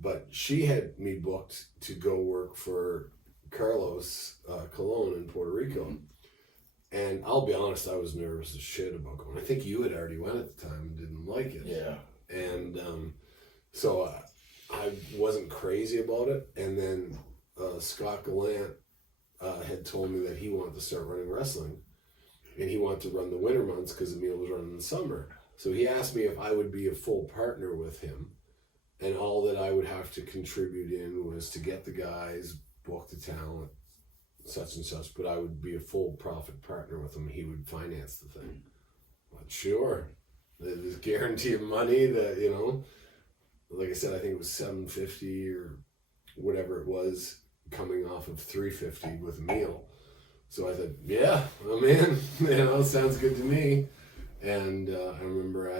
But she had me booked to go work for Carlos Colon in Puerto Rico. And I'll be honest, I was nervous as shit about going. I think you had already went at the time and didn't like it. Yeah. And so I wasn't crazy about it. And then Scott Gallant had told me that he wanted to start running wrestling. And he wanted to run the winter months because Emil was running in the summer. So he asked me if I would be a full partner with him. And all that I would have to contribute in was to get the guys, book the talent, such and such, but I would be a full profit partner with him. He would finance the thing. But sure, there's guarantee of money that, you know, like I said, I think it was $750 or whatever it was, coming off of $350 with a meal. So I said, yeah, I'm in. You know, sounds good to me. And I remember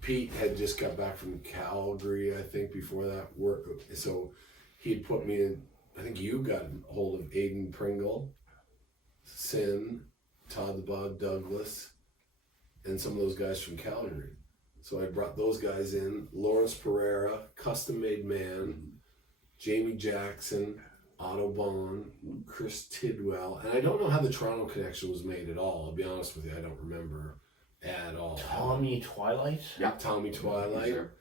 Pete had just got back from Calgary, I think, before that work. So he'd put me in, I think you got a hold of Aiden Pringle, Sin, Todd the Bod Douglas, and some of those guys from Calgary. So I brought those guys in, Lawrence Pereira, Custom Made Man, Jamie Jackson, Otto Bond, Chris Tidwell, and I don't know how the Toronto connection was made at all. I'll be honest with you, I don't remember at all. Tommy Twilight? Yeah, Tommy Twilight. Sure.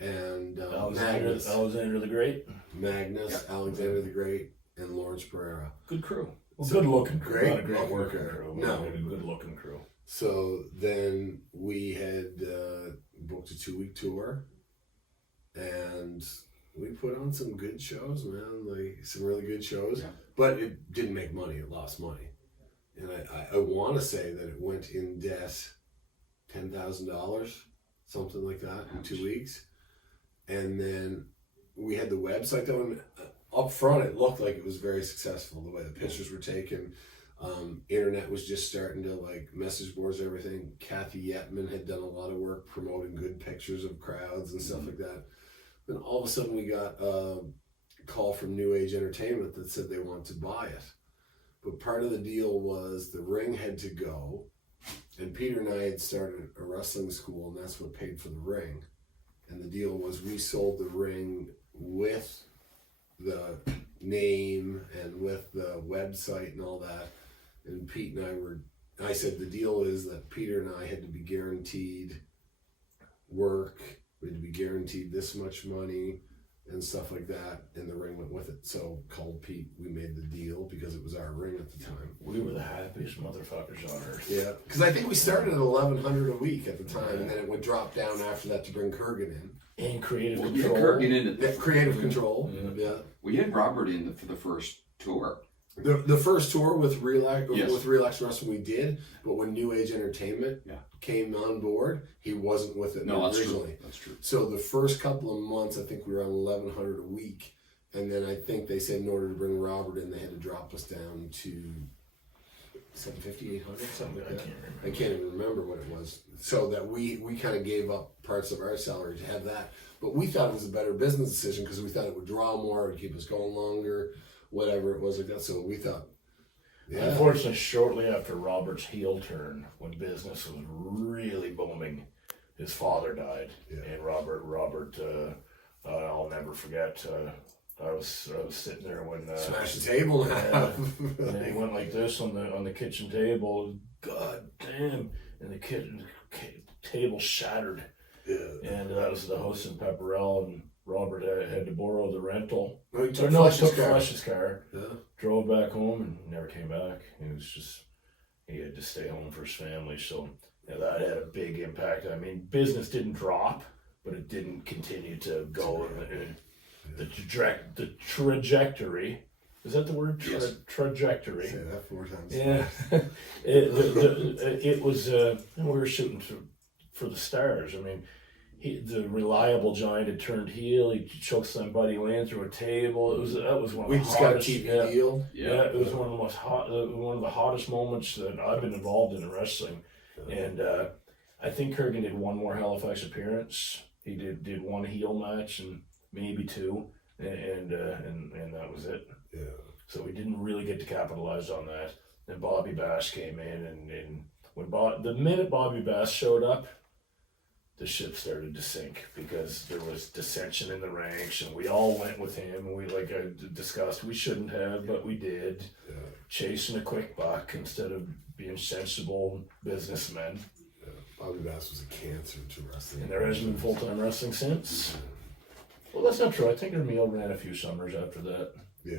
And Alexander the Great. Magnus, yep. Alexander the Great, and Lawrence Pereira. Good crew. Well, good looking crew. Great, not a great working crew. No, a good looking crew. So then we had booked a 2-week tour, and we put on some good shows, man. Like some really good shows, yeah. But it didn't make money. It lost money, and I want to say that it went in debt, $10,000, something like that, in 2 weeks. And then we had the website though, and up front it looked like it was very successful, the way the pictures were taken. Internet was just starting to, like, message boards and everything. Kathy Yetman had done a lot of work promoting good pictures of crowds and stuff like that. Then all of a sudden we got a call from New Age Entertainment that said they wanted to buy it. But part of the deal was the ring had to go, and Peter and I had started a wrestling school, and that's what paid for the ring. And the deal was we sold the ring with the name and with the website and all that. And Pete and I said the deal is that Peter and I had to be guaranteed work, we had to be guaranteed this much money and stuff like that, and the ring went with it. So called Pete, we made the deal because it was our ring at the time. We were the happiest motherfuckers on earth. Yeah, because I think we started at $1,100 a week at the time, and then it would drop down after that to bring Kurgan in. And creative control. Kurgan in creative control. Yeah. We had Robert in for the first tour. The first tour with Real Action Wrestling we did, but when New Age Entertainment came on board, he wasn't with it originally. That's true. So the first couple of months, I think we were on $1,100 a week, and then I think they said in order to bring Robert in, they had to drop us down to $750, $800, something like that. I can't even remember what it was. So that we kind of gave up parts of our salary to have that, but we thought it was a better business decision because we thought it would draw more, it would keep us going longer. Whatever it was like that, so we thought. Yeah. Unfortunately, shortly after Robert's heel turn, when business was really booming, his father died, and Robert. I'll never forget. I was sitting there when smash the table, and he went like this on the kitchen table. God damn! And the kitchen table shattered. Yeah. And that was the host in Pepperell, and Robert had to borrow the rental. He took Flesh's car. Yeah. Drove back home and never came back. He had to stay home for his family. So that had a big impact. I mean, business didn't drop, but it didn't continue to go. The trajectory. Is that the word? Yes. Say Trajectory. that 4 times. Yeah. It was. We were shooting for the stars. I mean. The reliable giant had turned heel. He choked somebody, landed through a table. That was one of the hottest. We just got a TV deal. Yeah, it was one of the most one of the hottest moments that I've been involved in wrestling. And I think Kurgan did one more Halifax appearance. He did one heel match and maybe 2, and that was it. Yeah. So we didn't really get to capitalize on that. Then Bobby Bass came in, and when the minute Bobby Bass showed up, the ship started to sink because there was dissension in the ranks, and we all went with him. And we, like I discussed, we shouldn't have, but we did. Yeah. Chasing a quick buck instead of being sensible businessmen. Yeah. Bobby Bass was a cancer to wrestling. And there hasn't been full-time wrestling since. Well, that's not true. I think Emil ran a few summers after that. Yeah.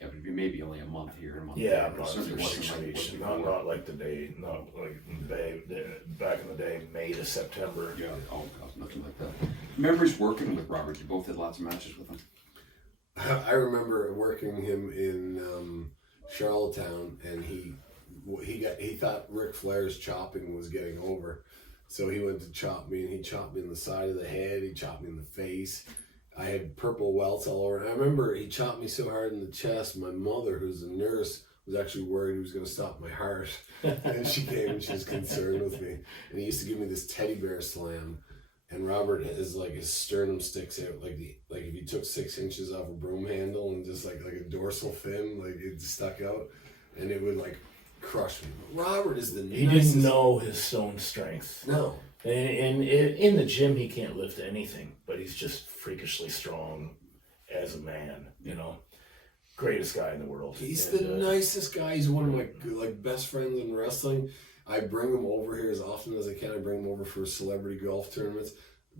Yeah, but maybe only a month here, a month Yeah, there. not It certainly for wasn't 6 like it weeks. was Not before. like the day, not like back in the day, May to September. Yeah, oh god, nothing like that. Memories working with Robert. You both had lots of matches with him. I remember working him in Charlottetown, and he thought Ric Flair's chopping was getting over, so he went to chop me, and he chopped me in the side of the head. He chopped me in the face. I had purple welts all over. And I remember he chopped me so hard in the chest. My mother, who's a nurse, was actually worried he was going to stop my heart. And she came and she was concerned with me. And he used to give me this teddy bear slam. And Robert is like, his sternum sticks out like if you took 6 inches off a broom handle and just like a dorsal fin, like it stuck out, and it would like crush me. Robert is the He nicest. didn't know his stone strength. No. And in the gym, he can't lift anything, but he's just freakishly strong as a man, you know. Greatest guy in the world. He's the nicest guy. He's one of my best friends in wrestling. I bring him over here as often as I can. I bring him over for celebrity golf tournaments.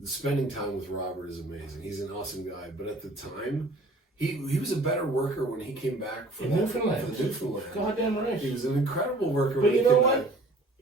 Spending time with Robert is amazing. He's an awesome guy. But at the time, he was a better worker when he came back from Newfoundland. Newfoundland. Goddamn right. He was an incredible worker. But when you he know came what? back.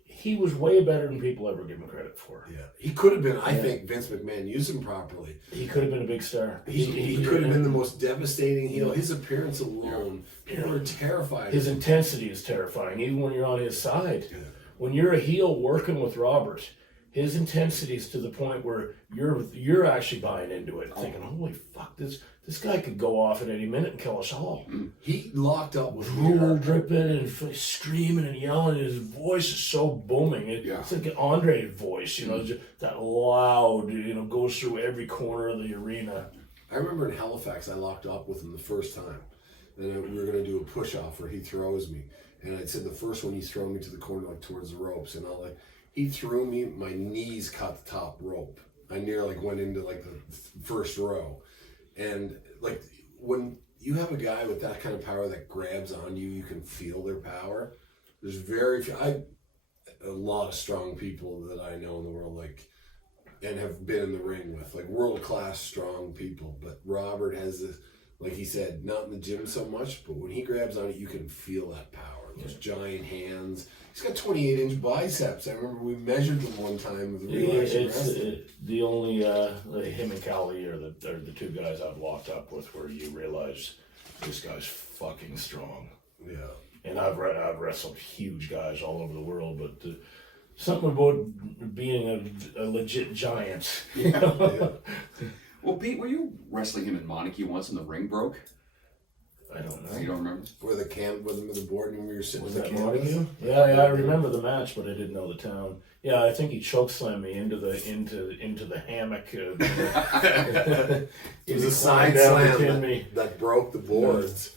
He was way better than people ever give him credit for. Yeah, he could have been. I think Vince McMahon used him properly. He could have been a big star. He could have been the most devastating heel. His appearance alone, people are terrified. His intensity is terrifying, even when you're on his side. Yeah. When you're a heel working with Robert, his intensity is to the point where you're actually buying into it, thinking, "Holy fuck, this guy could go off at any minute and kill us all." He locked up with Drool Neidhart. dripping and screaming and yelling. His voice is so booming. It's like an Andre voice, you know, just that loud, you know, goes through every corner of the arena. I remember in Halifax, I locked up with him the first time. And we were going to do a push-off where he throws me. And I said, the first one, he's throwing me to the corner, like towards the ropes. And he threw me, my knees caught the top rope. I nearly went into like the first row. And like when you have a guy with that kind of power that grabs on you, you can feel their power. There's very few, a lot of strong people that I know in the world, like, and have been in the ring with, like world-class strong people. But Robert has this, like he said, not in the gym so much, but when he grabs on it, you can feel that power. Those giant hands. He's got 28-inch biceps. I remember we measured them one time with real action wrestling. The only him and Cali are the two guys I've locked up with where you realize this guy's fucking strong. Yeah. And I've wrestled huge guys all over the world, but something about being a legit giant. You know? Yeah. Well, Pete, were you wrestling him in Monarchy once and the ring broke? I don't know. You don't remember? With the board when we were sitting Was with the that canvas? Montague? Yeah, I remember the match, but I didn't know the town. Yeah, I think he chokeslammed me into the hammock. It was a side down slam that broke the boards.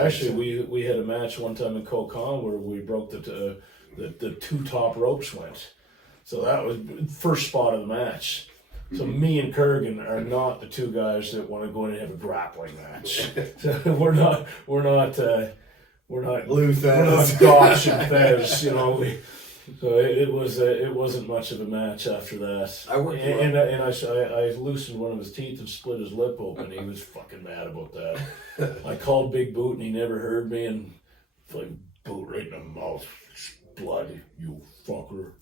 Actually, we had a match one time in Kokon where we broke the two top ropes went. So that was the first spot of the match. So me and Kurgan are not the two guys that want to go in and have a grappling match. So we're not Blue Fez. Gotch and Fez, you know. So it wasn't much of a match after that. I loosened one of his teeth and split his lip open. He was fucking mad about that. I called Big Boot and he never heard me, and like boot right in the mouth. Blood, you fucker.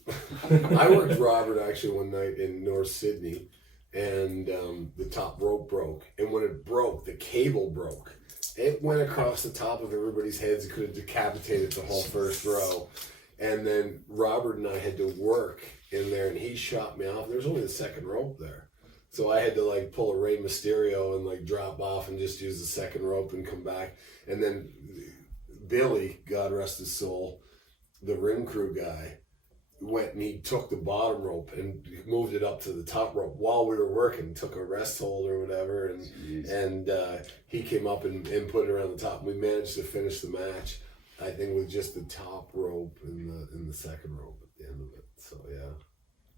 I worked Robert actually one night in North Sydney, and the top rope broke. And when it broke, the cable broke. It went across the top of everybody's heads. It could have decapitated the whole first row. And then Robert and I had to work in there, and he shot me off. There's only the second rope there. So I had to like pull a Rey Mysterio and like drop off and just use the second rope and come back. And then Billy, God rest his soul, the ring crew guy, went and he took the bottom rope and moved it up to the top rope while we were working, took a rest hold or whatever, and he came up and put it around the top. We managed to finish the match, I think, with just the top rope and the second rope at the end of it. So yeah.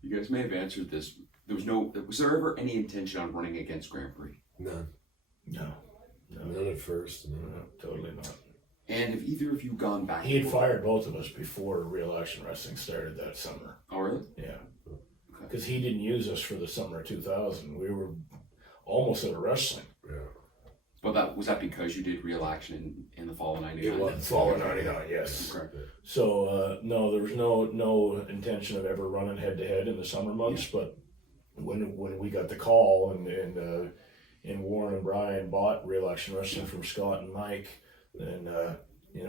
You guys may have answered this. Was there ever any intention on running against Grand Prix? None. No. None at first. No, totally not. And have either of you gone back? He had fired both of us before Real Action Wrestling started that summer. Oh, really? Yeah. Because he didn't use us for the summer of 2000. almost out of wrestling. Yeah. Well, was that because you did real action in the fall of '99? It was. Fall of '99, yes. Correct. So no, there was no intention of ever running head to head in the summer months. But when we got the call and Warren and Brian bought Real Action Wrestling from Scott and Mike, then we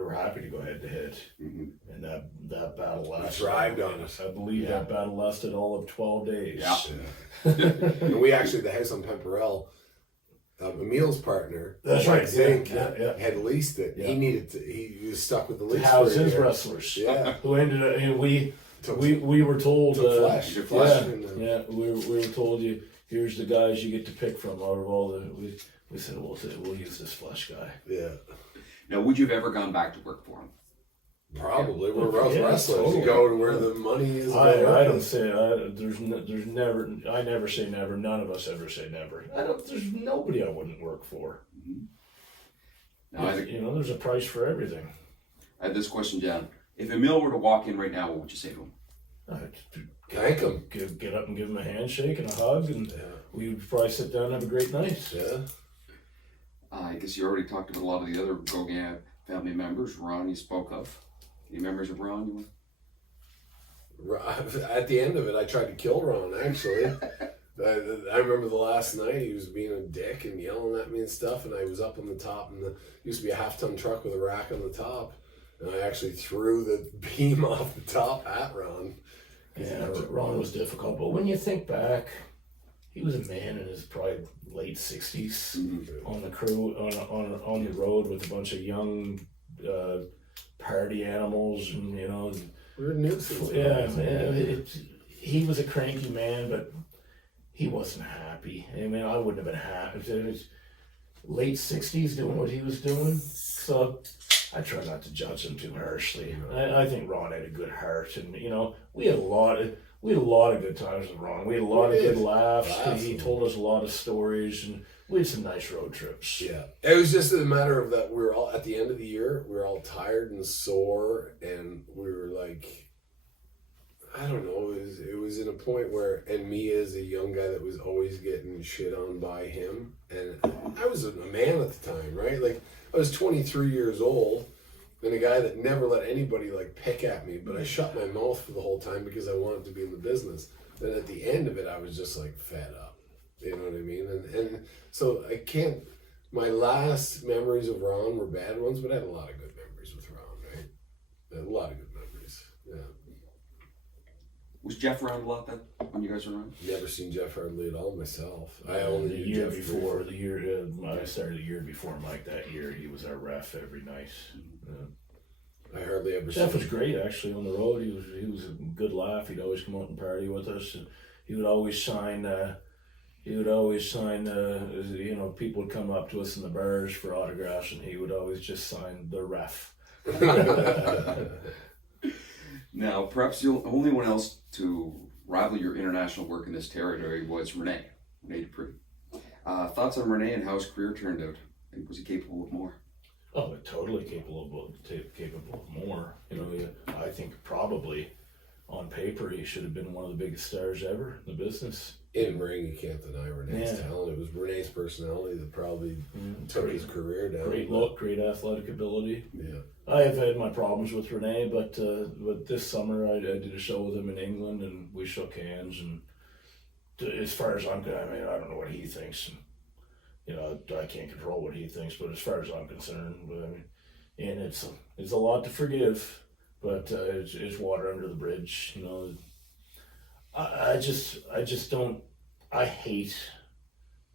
were happy to go head to head. And that battle lasted. We thrived on it. I believe that battle lasted all of 12 days. Yeah. And we actually, the house on Pemperell, Emil's partner, That's right. Zink, Yeah. had leased it. Yeah. He was stuck with the lease. House for a his year. wrestlers. Yeah. Who ended up, we were told, Flesh. we were told here's the guys you get to pick from out of all the, we said, we'll use this Flesh guy. Yeah. Now, would you have ever gone back to work for him? Probably. We're both wrestlers. Totally. You go to where the money is. I don't say, there's never, I never say never, none of us ever say never. There's nobody I wouldn't work for. Now, There's a price for everything. I have this question down. If Emil were to walk in right now, what would you say to him? Thank him. Get up and give him a handshake and a hug, and we would probably sit down and have a great night. Yeah. I guess you already talked about a lot of the other Gauguin family members. Ron, you spoke of. Any memories of Ron? At the end of it, I tried to kill Ron, actually. I remember the last night he was being a dick and yelling at me and stuff, and I was up on the top, and there used to be a half-ton truck with a rack on the top, and I actually threw the beam off the top at Ron. Yeah, Ron was difficult, but when you think back, he was a man in his probably late 60s on the crew, on the road with a bunch of young party animals, and we were nuisance. Yeah, man, he was a cranky man, but he wasn't happy. I mean, I wouldn't have been happy. It was late 60s doing what he was doing, so I try not to judge him too harshly. I think Ron had a good heart, and we had a lot of good times with Ron. We had a lot of good laughs. He told us a lot of stories, and we had some nice road trips. Yeah, it was just a matter of that we were all, at the end of the year, we were all tired and sore, and we were like, I don't know, it was in a point where, and me as a young guy that was always getting shit on by him, and I was a man at the time, right? Like, I was 23 years old, and a guy that never let anybody like pick at me, but I shut my mouth for the whole time because I wanted to be in the business. Then at the end of it, I was just like fed up. You know what I mean? And so I can't, my last memories of Ron were bad ones, but I had a lot of good memories with Ron, right? I had a lot of good memories, yeah. Was Jeff around a lot then, when you guys were around? Never seen Jeff hardly at all myself. I only the knew year Jeff before, briefly. I started the year before Mike that year. He was our ref every night. I hardly ever Jeff saw was great actually on the road. He was a good laugh. He'd always come out and party with us, and he would always sign. People would come up to us in the bars for autographs, and he would always just sign the ref. Now, perhaps the only one else to rival your international work in this territory was Rene Dupree. Thoughts on Rene and how his career turned out? And was he capable of more? Oh, totally capable of more. I think probably on paper he should have been one of the biggest stars ever in the business. In ring, you can't deny Renee's talent. It was Renee's personality that probably took his career down. Great look, great athletic ability. Yeah, I have had my problems with Rene, but this summer I did a show with him in England, and we shook hands. And as far as I'm concerned, I don't know what he thinks. I can't control what he thinks, but as far as I'm concerned, and it's a lot to forgive, but it's water under the bridge. I just don't. I hate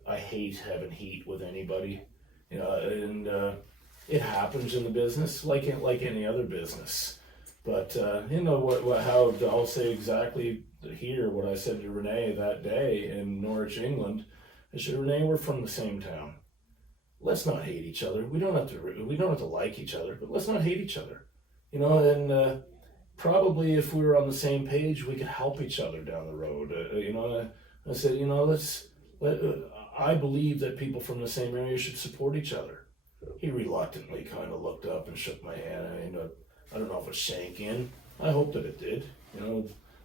having heat with anybody, and it happens in the business like any other business. But how I'll say exactly here what I said to Rene that day in Norwich, England. I said, Rene, we're from the same town. Let's not hate each other. We don't have to like each other, but let's not hate each other. And probably if we were on the same page, we could help each other down the road. I said, I believe that people from the same area should support each other. He reluctantly kind of looked up and shook my hand. I don't know if it sank in. I hope that it did.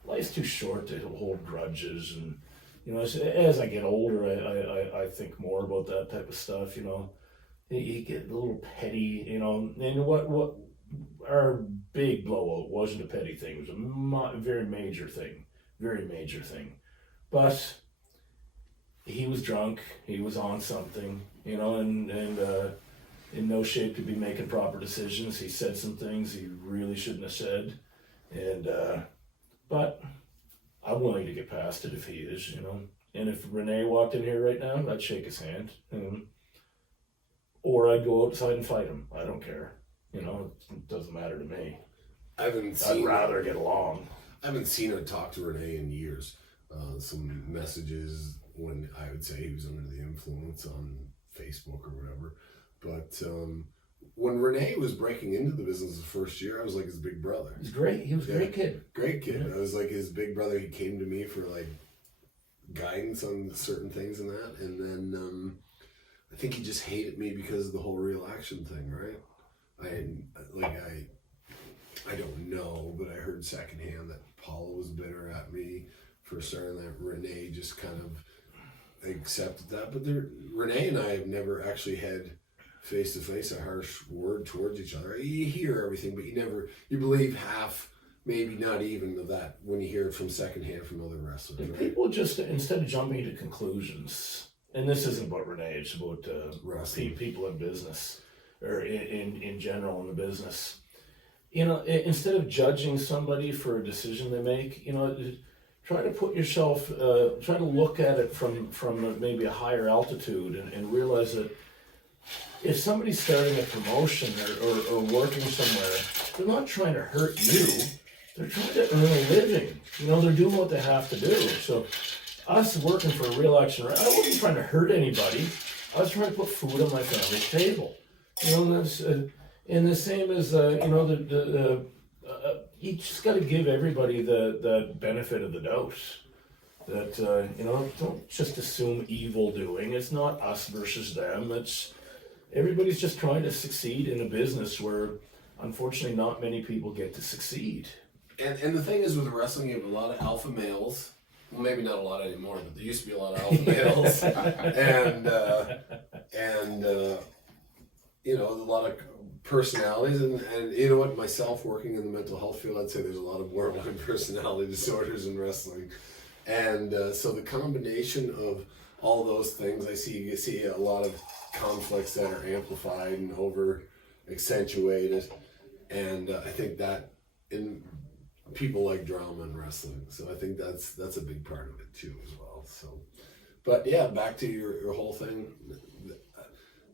Life's too short to hold grudges, and You know, as I get older, I think more about that type of stuff. You know, you get a little petty. You know, and what our big blowout wasn't a petty thing. It was a very major thing, But he was drunk. He was on something. You know, and in no shape to be making proper decisions. He said some things he really shouldn't have said, and but I'm willing to get past it if he is, you know. And if Renee walked in here right now, I'd shake his hand, or I'd go outside and fight him. I don't care, you know. It doesn't matter to me. I'd rather get along. I haven't seen or talked to Renee in years. Some messages when I would say he was under the influence on Facebook or whatever. But when Renee was breaking into the business the first year, I was like his big brother. He's great. He was a great kid. Great kid. Yeah. I was like his big brother. He came to me for like guidance on certain things and that. And then I think he just hated me because of the whole real action thing, right? I don't know, but I heard secondhand that Paula was bitter at me for starting that. Renee just kind of accepted that. But Renee and I have never actually had face-to-face a harsh word towards each other. You hear everything, but you believe half, maybe not even of that when you hear it from secondhand from other wrestlers. Right? People just, instead of jumping to conclusions, and this isn't about Renee, it's about people in business, or in general in the business. You know, instead of judging somebody for a decision they make, you know, try to put yourself, try to look at it from maybe a higher altitude and realize that if somebody's starting a promotion or working somewhere, they're not trying to hurt you. They're trying to earn a living. You know, they're doing what they have to do. So us working for a real action, I wasn't trying to hurt anybody. I was trying to put food on my family's table. You know, and that's, and the same as, you know, you just got to give everybody the benefit of the doubt. That, you know, don't just assume evil doing. It's not us versus them. It's everybody's just trying to succeed in a business where, unfortunately, not many people get to succeed. And the thing is with wrestling, you have a lot of alpha males. Well, maybe not a lot anymore, but there used to be a lot of alpha males. and you know, a lot of personalities. And you know what, myself working in the mental health field, I'd say there's a lot of borderline personality disorders in wrestling. And so the combination of all those things, you see a lot of conflicts that are amplified and over accentuated, and I think that in people like drama in wrestling, so I think that's a big part of it too as well. So, but yeah, back to your whole thing.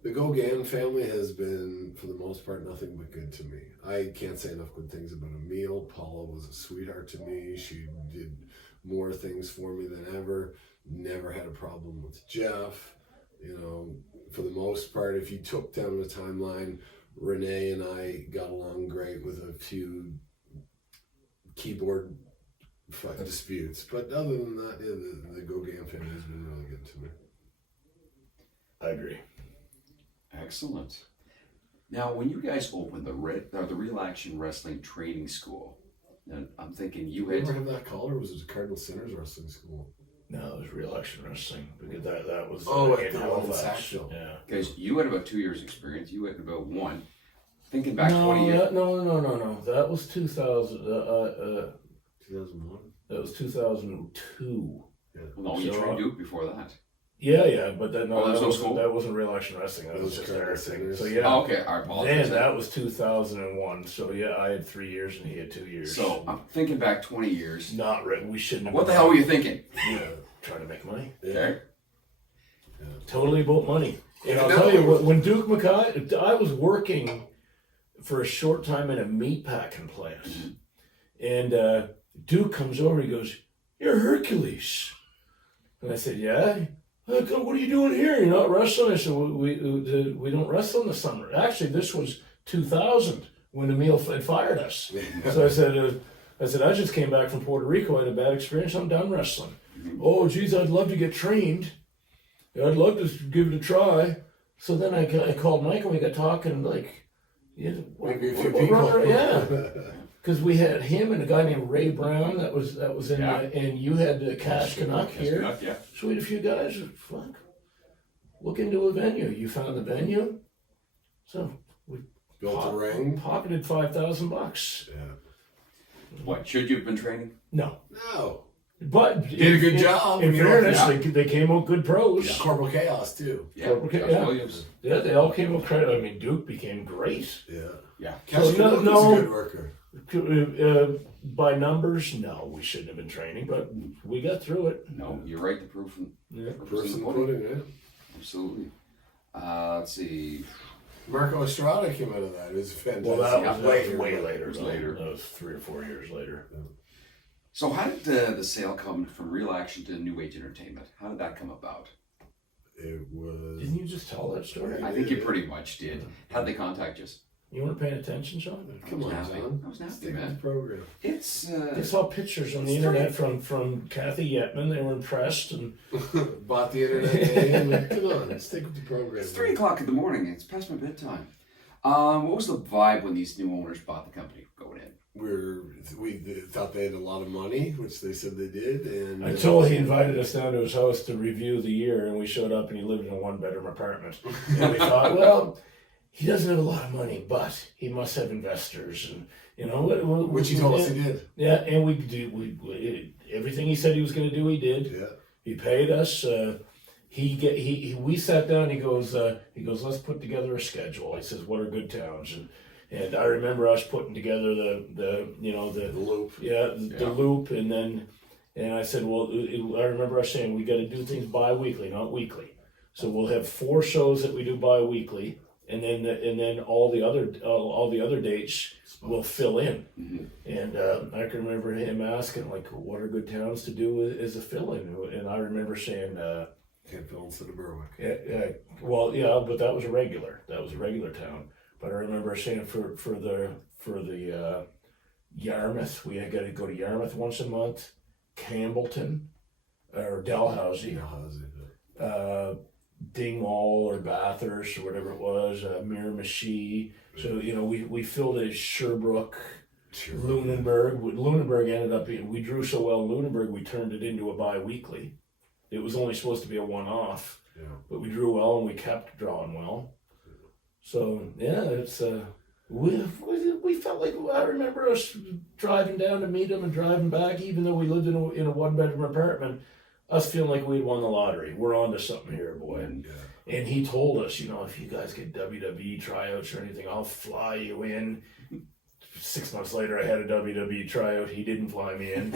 The Gauguin family has been, for the most part, nothing but good to me. I can't say enough good things about Emile. Paula was a sweetheart to me. She did more things for me than ever. Never had a problem with Jeff. You know, for the most part, if you took down the timeline, Renee and I got along great with a few keyboard disputes. But other than that, yeah, the Gauguin family has been really good to me. I agree. Excellent. Now, when you guys opened the Real Action Wrestling Training School, and I'm thinking you had... Did you ever have that called, or was it Cardinal Sinners Wrestling School? No, it was Real Action Wrestling, because that was in Halifax. Yeah. Guys, you had about 2 years experience. You had about one. Thinking back 20 years. No. That was 2000. 2001. That was 2002. Yeah. Well, no, you trained Duke before that. Yeah, but that that wasn't Real Action Wrestling. That was just their thing. So yeah. Oh, okay, I apologize. Then that was 2001. So yeah, I had 3 years and he had 2 years. So I'm thinking back 20 years. Not right. We shouldn't have. What the hell were you thinking? Yeah, trying to make money. Okay. Yeah. Totally about money. And I'll tell you, when Duke Mackay, I was working for a short time in a meat packing plant, and Duke comes over. He goes, "You're Hercules," and I said, "Yeah." What are you doing here? You're not wrestling? I said, we don't wrestle in the summer. Actually, this was 2000 when Emile had fired us. So I said, I just came back from Puerto Rico. I had a bad experience. I'm done wrestling. Oh, geez, I'd love to get trained. I'd love to give it a try. So then I called Mike and we got talking like, maybe a few people. Yeah. because we had him and a guy named Ray Brown that was in and you had the Cash Canuck here. Canuck, yeah. So we had a few guys. Fuck, look into a venue. You found the venue, so we built a ring. Pocketed $5,000. Yeah. What, should you have been training? No. But did a good job. In fairness, they came out good pros. Yeah. Corporal Chaos too. Yeah. Williams. Yeah, they all came out credit. I mean, Duke became great. Yeah. Cash Canuck was a good worker. By numbers, no, we shouldn't have been training, but we got through it. No, you're right. The proof in the pudding. Yeah. Absolutely. Let's see. Marco Estrada came out of that. It was fantastic. Well, that was way later. It was later. That was 3 or 4 years later. Yeah. So how did the sale come from Real Action to New Age Entertainment? How did that come about? It was... Didn't you just tell that story? I think you pretty much did. How did they contact you? You weren't paying attention, Sean? Come on, John. I was nasty, man. Program. They saw pictures on the internet from Kathy Yetman. They were impressed and bought the internet. Come on, stick with the program. It's 3 o'clock in the morning. It's past my bedtime. What was the vibe when these new owners bought the company going in? We thought they had a lot of money, which they said they did, and until he invited us down to his house to review the year, and we showed up and he lived in a 1-bedroom apartment, and we thought, well, he doesn't have a lot of money, but he must have investors, and which he told us he did. Yeah, and we everything he said he was going to do, he did. Yeah, he paid us. We sat down. He goes, let's put together a schedule. He says, what are good towns? And I remember us putting together the loop. The loop, and I said, well, I remember us saying we got to do things bi-weekly, not weekly. So we'll have 4 shows that we do bi-weekly, and then all the other dates we'll fill in. Mm-hmm. And I can remember him asking, like, what are good towns to do as a fill-in? And I remember saying, can't fill instead of Berwick. But that was a regular. That was a regular town. But I remember saying for the Yarmouth, we had got to go to Yarmouth once a month, Campbellton, or Dalhousie, Dingwall or Bathurst or whatever it was, Miramichi. So we filled it at Sherbrooke, Lunenburg. Lunenburg ended up being, we drew so well in Lunenburg, we turned it into a bi-weekly. It was only supposed to be a one-off, but we drew well and we kept drawing well. So it's we felt like, I remember us driving down to meet him and driving back, even though we lived in a 1-bedroom apartment, us feeling like we'd won the lottery. We're on to something here, boy. And he told us, if you guys get WWE tryouts or anything, I'll fly you in. 6 months later, I had a WWE tryout. He didn't fly me in.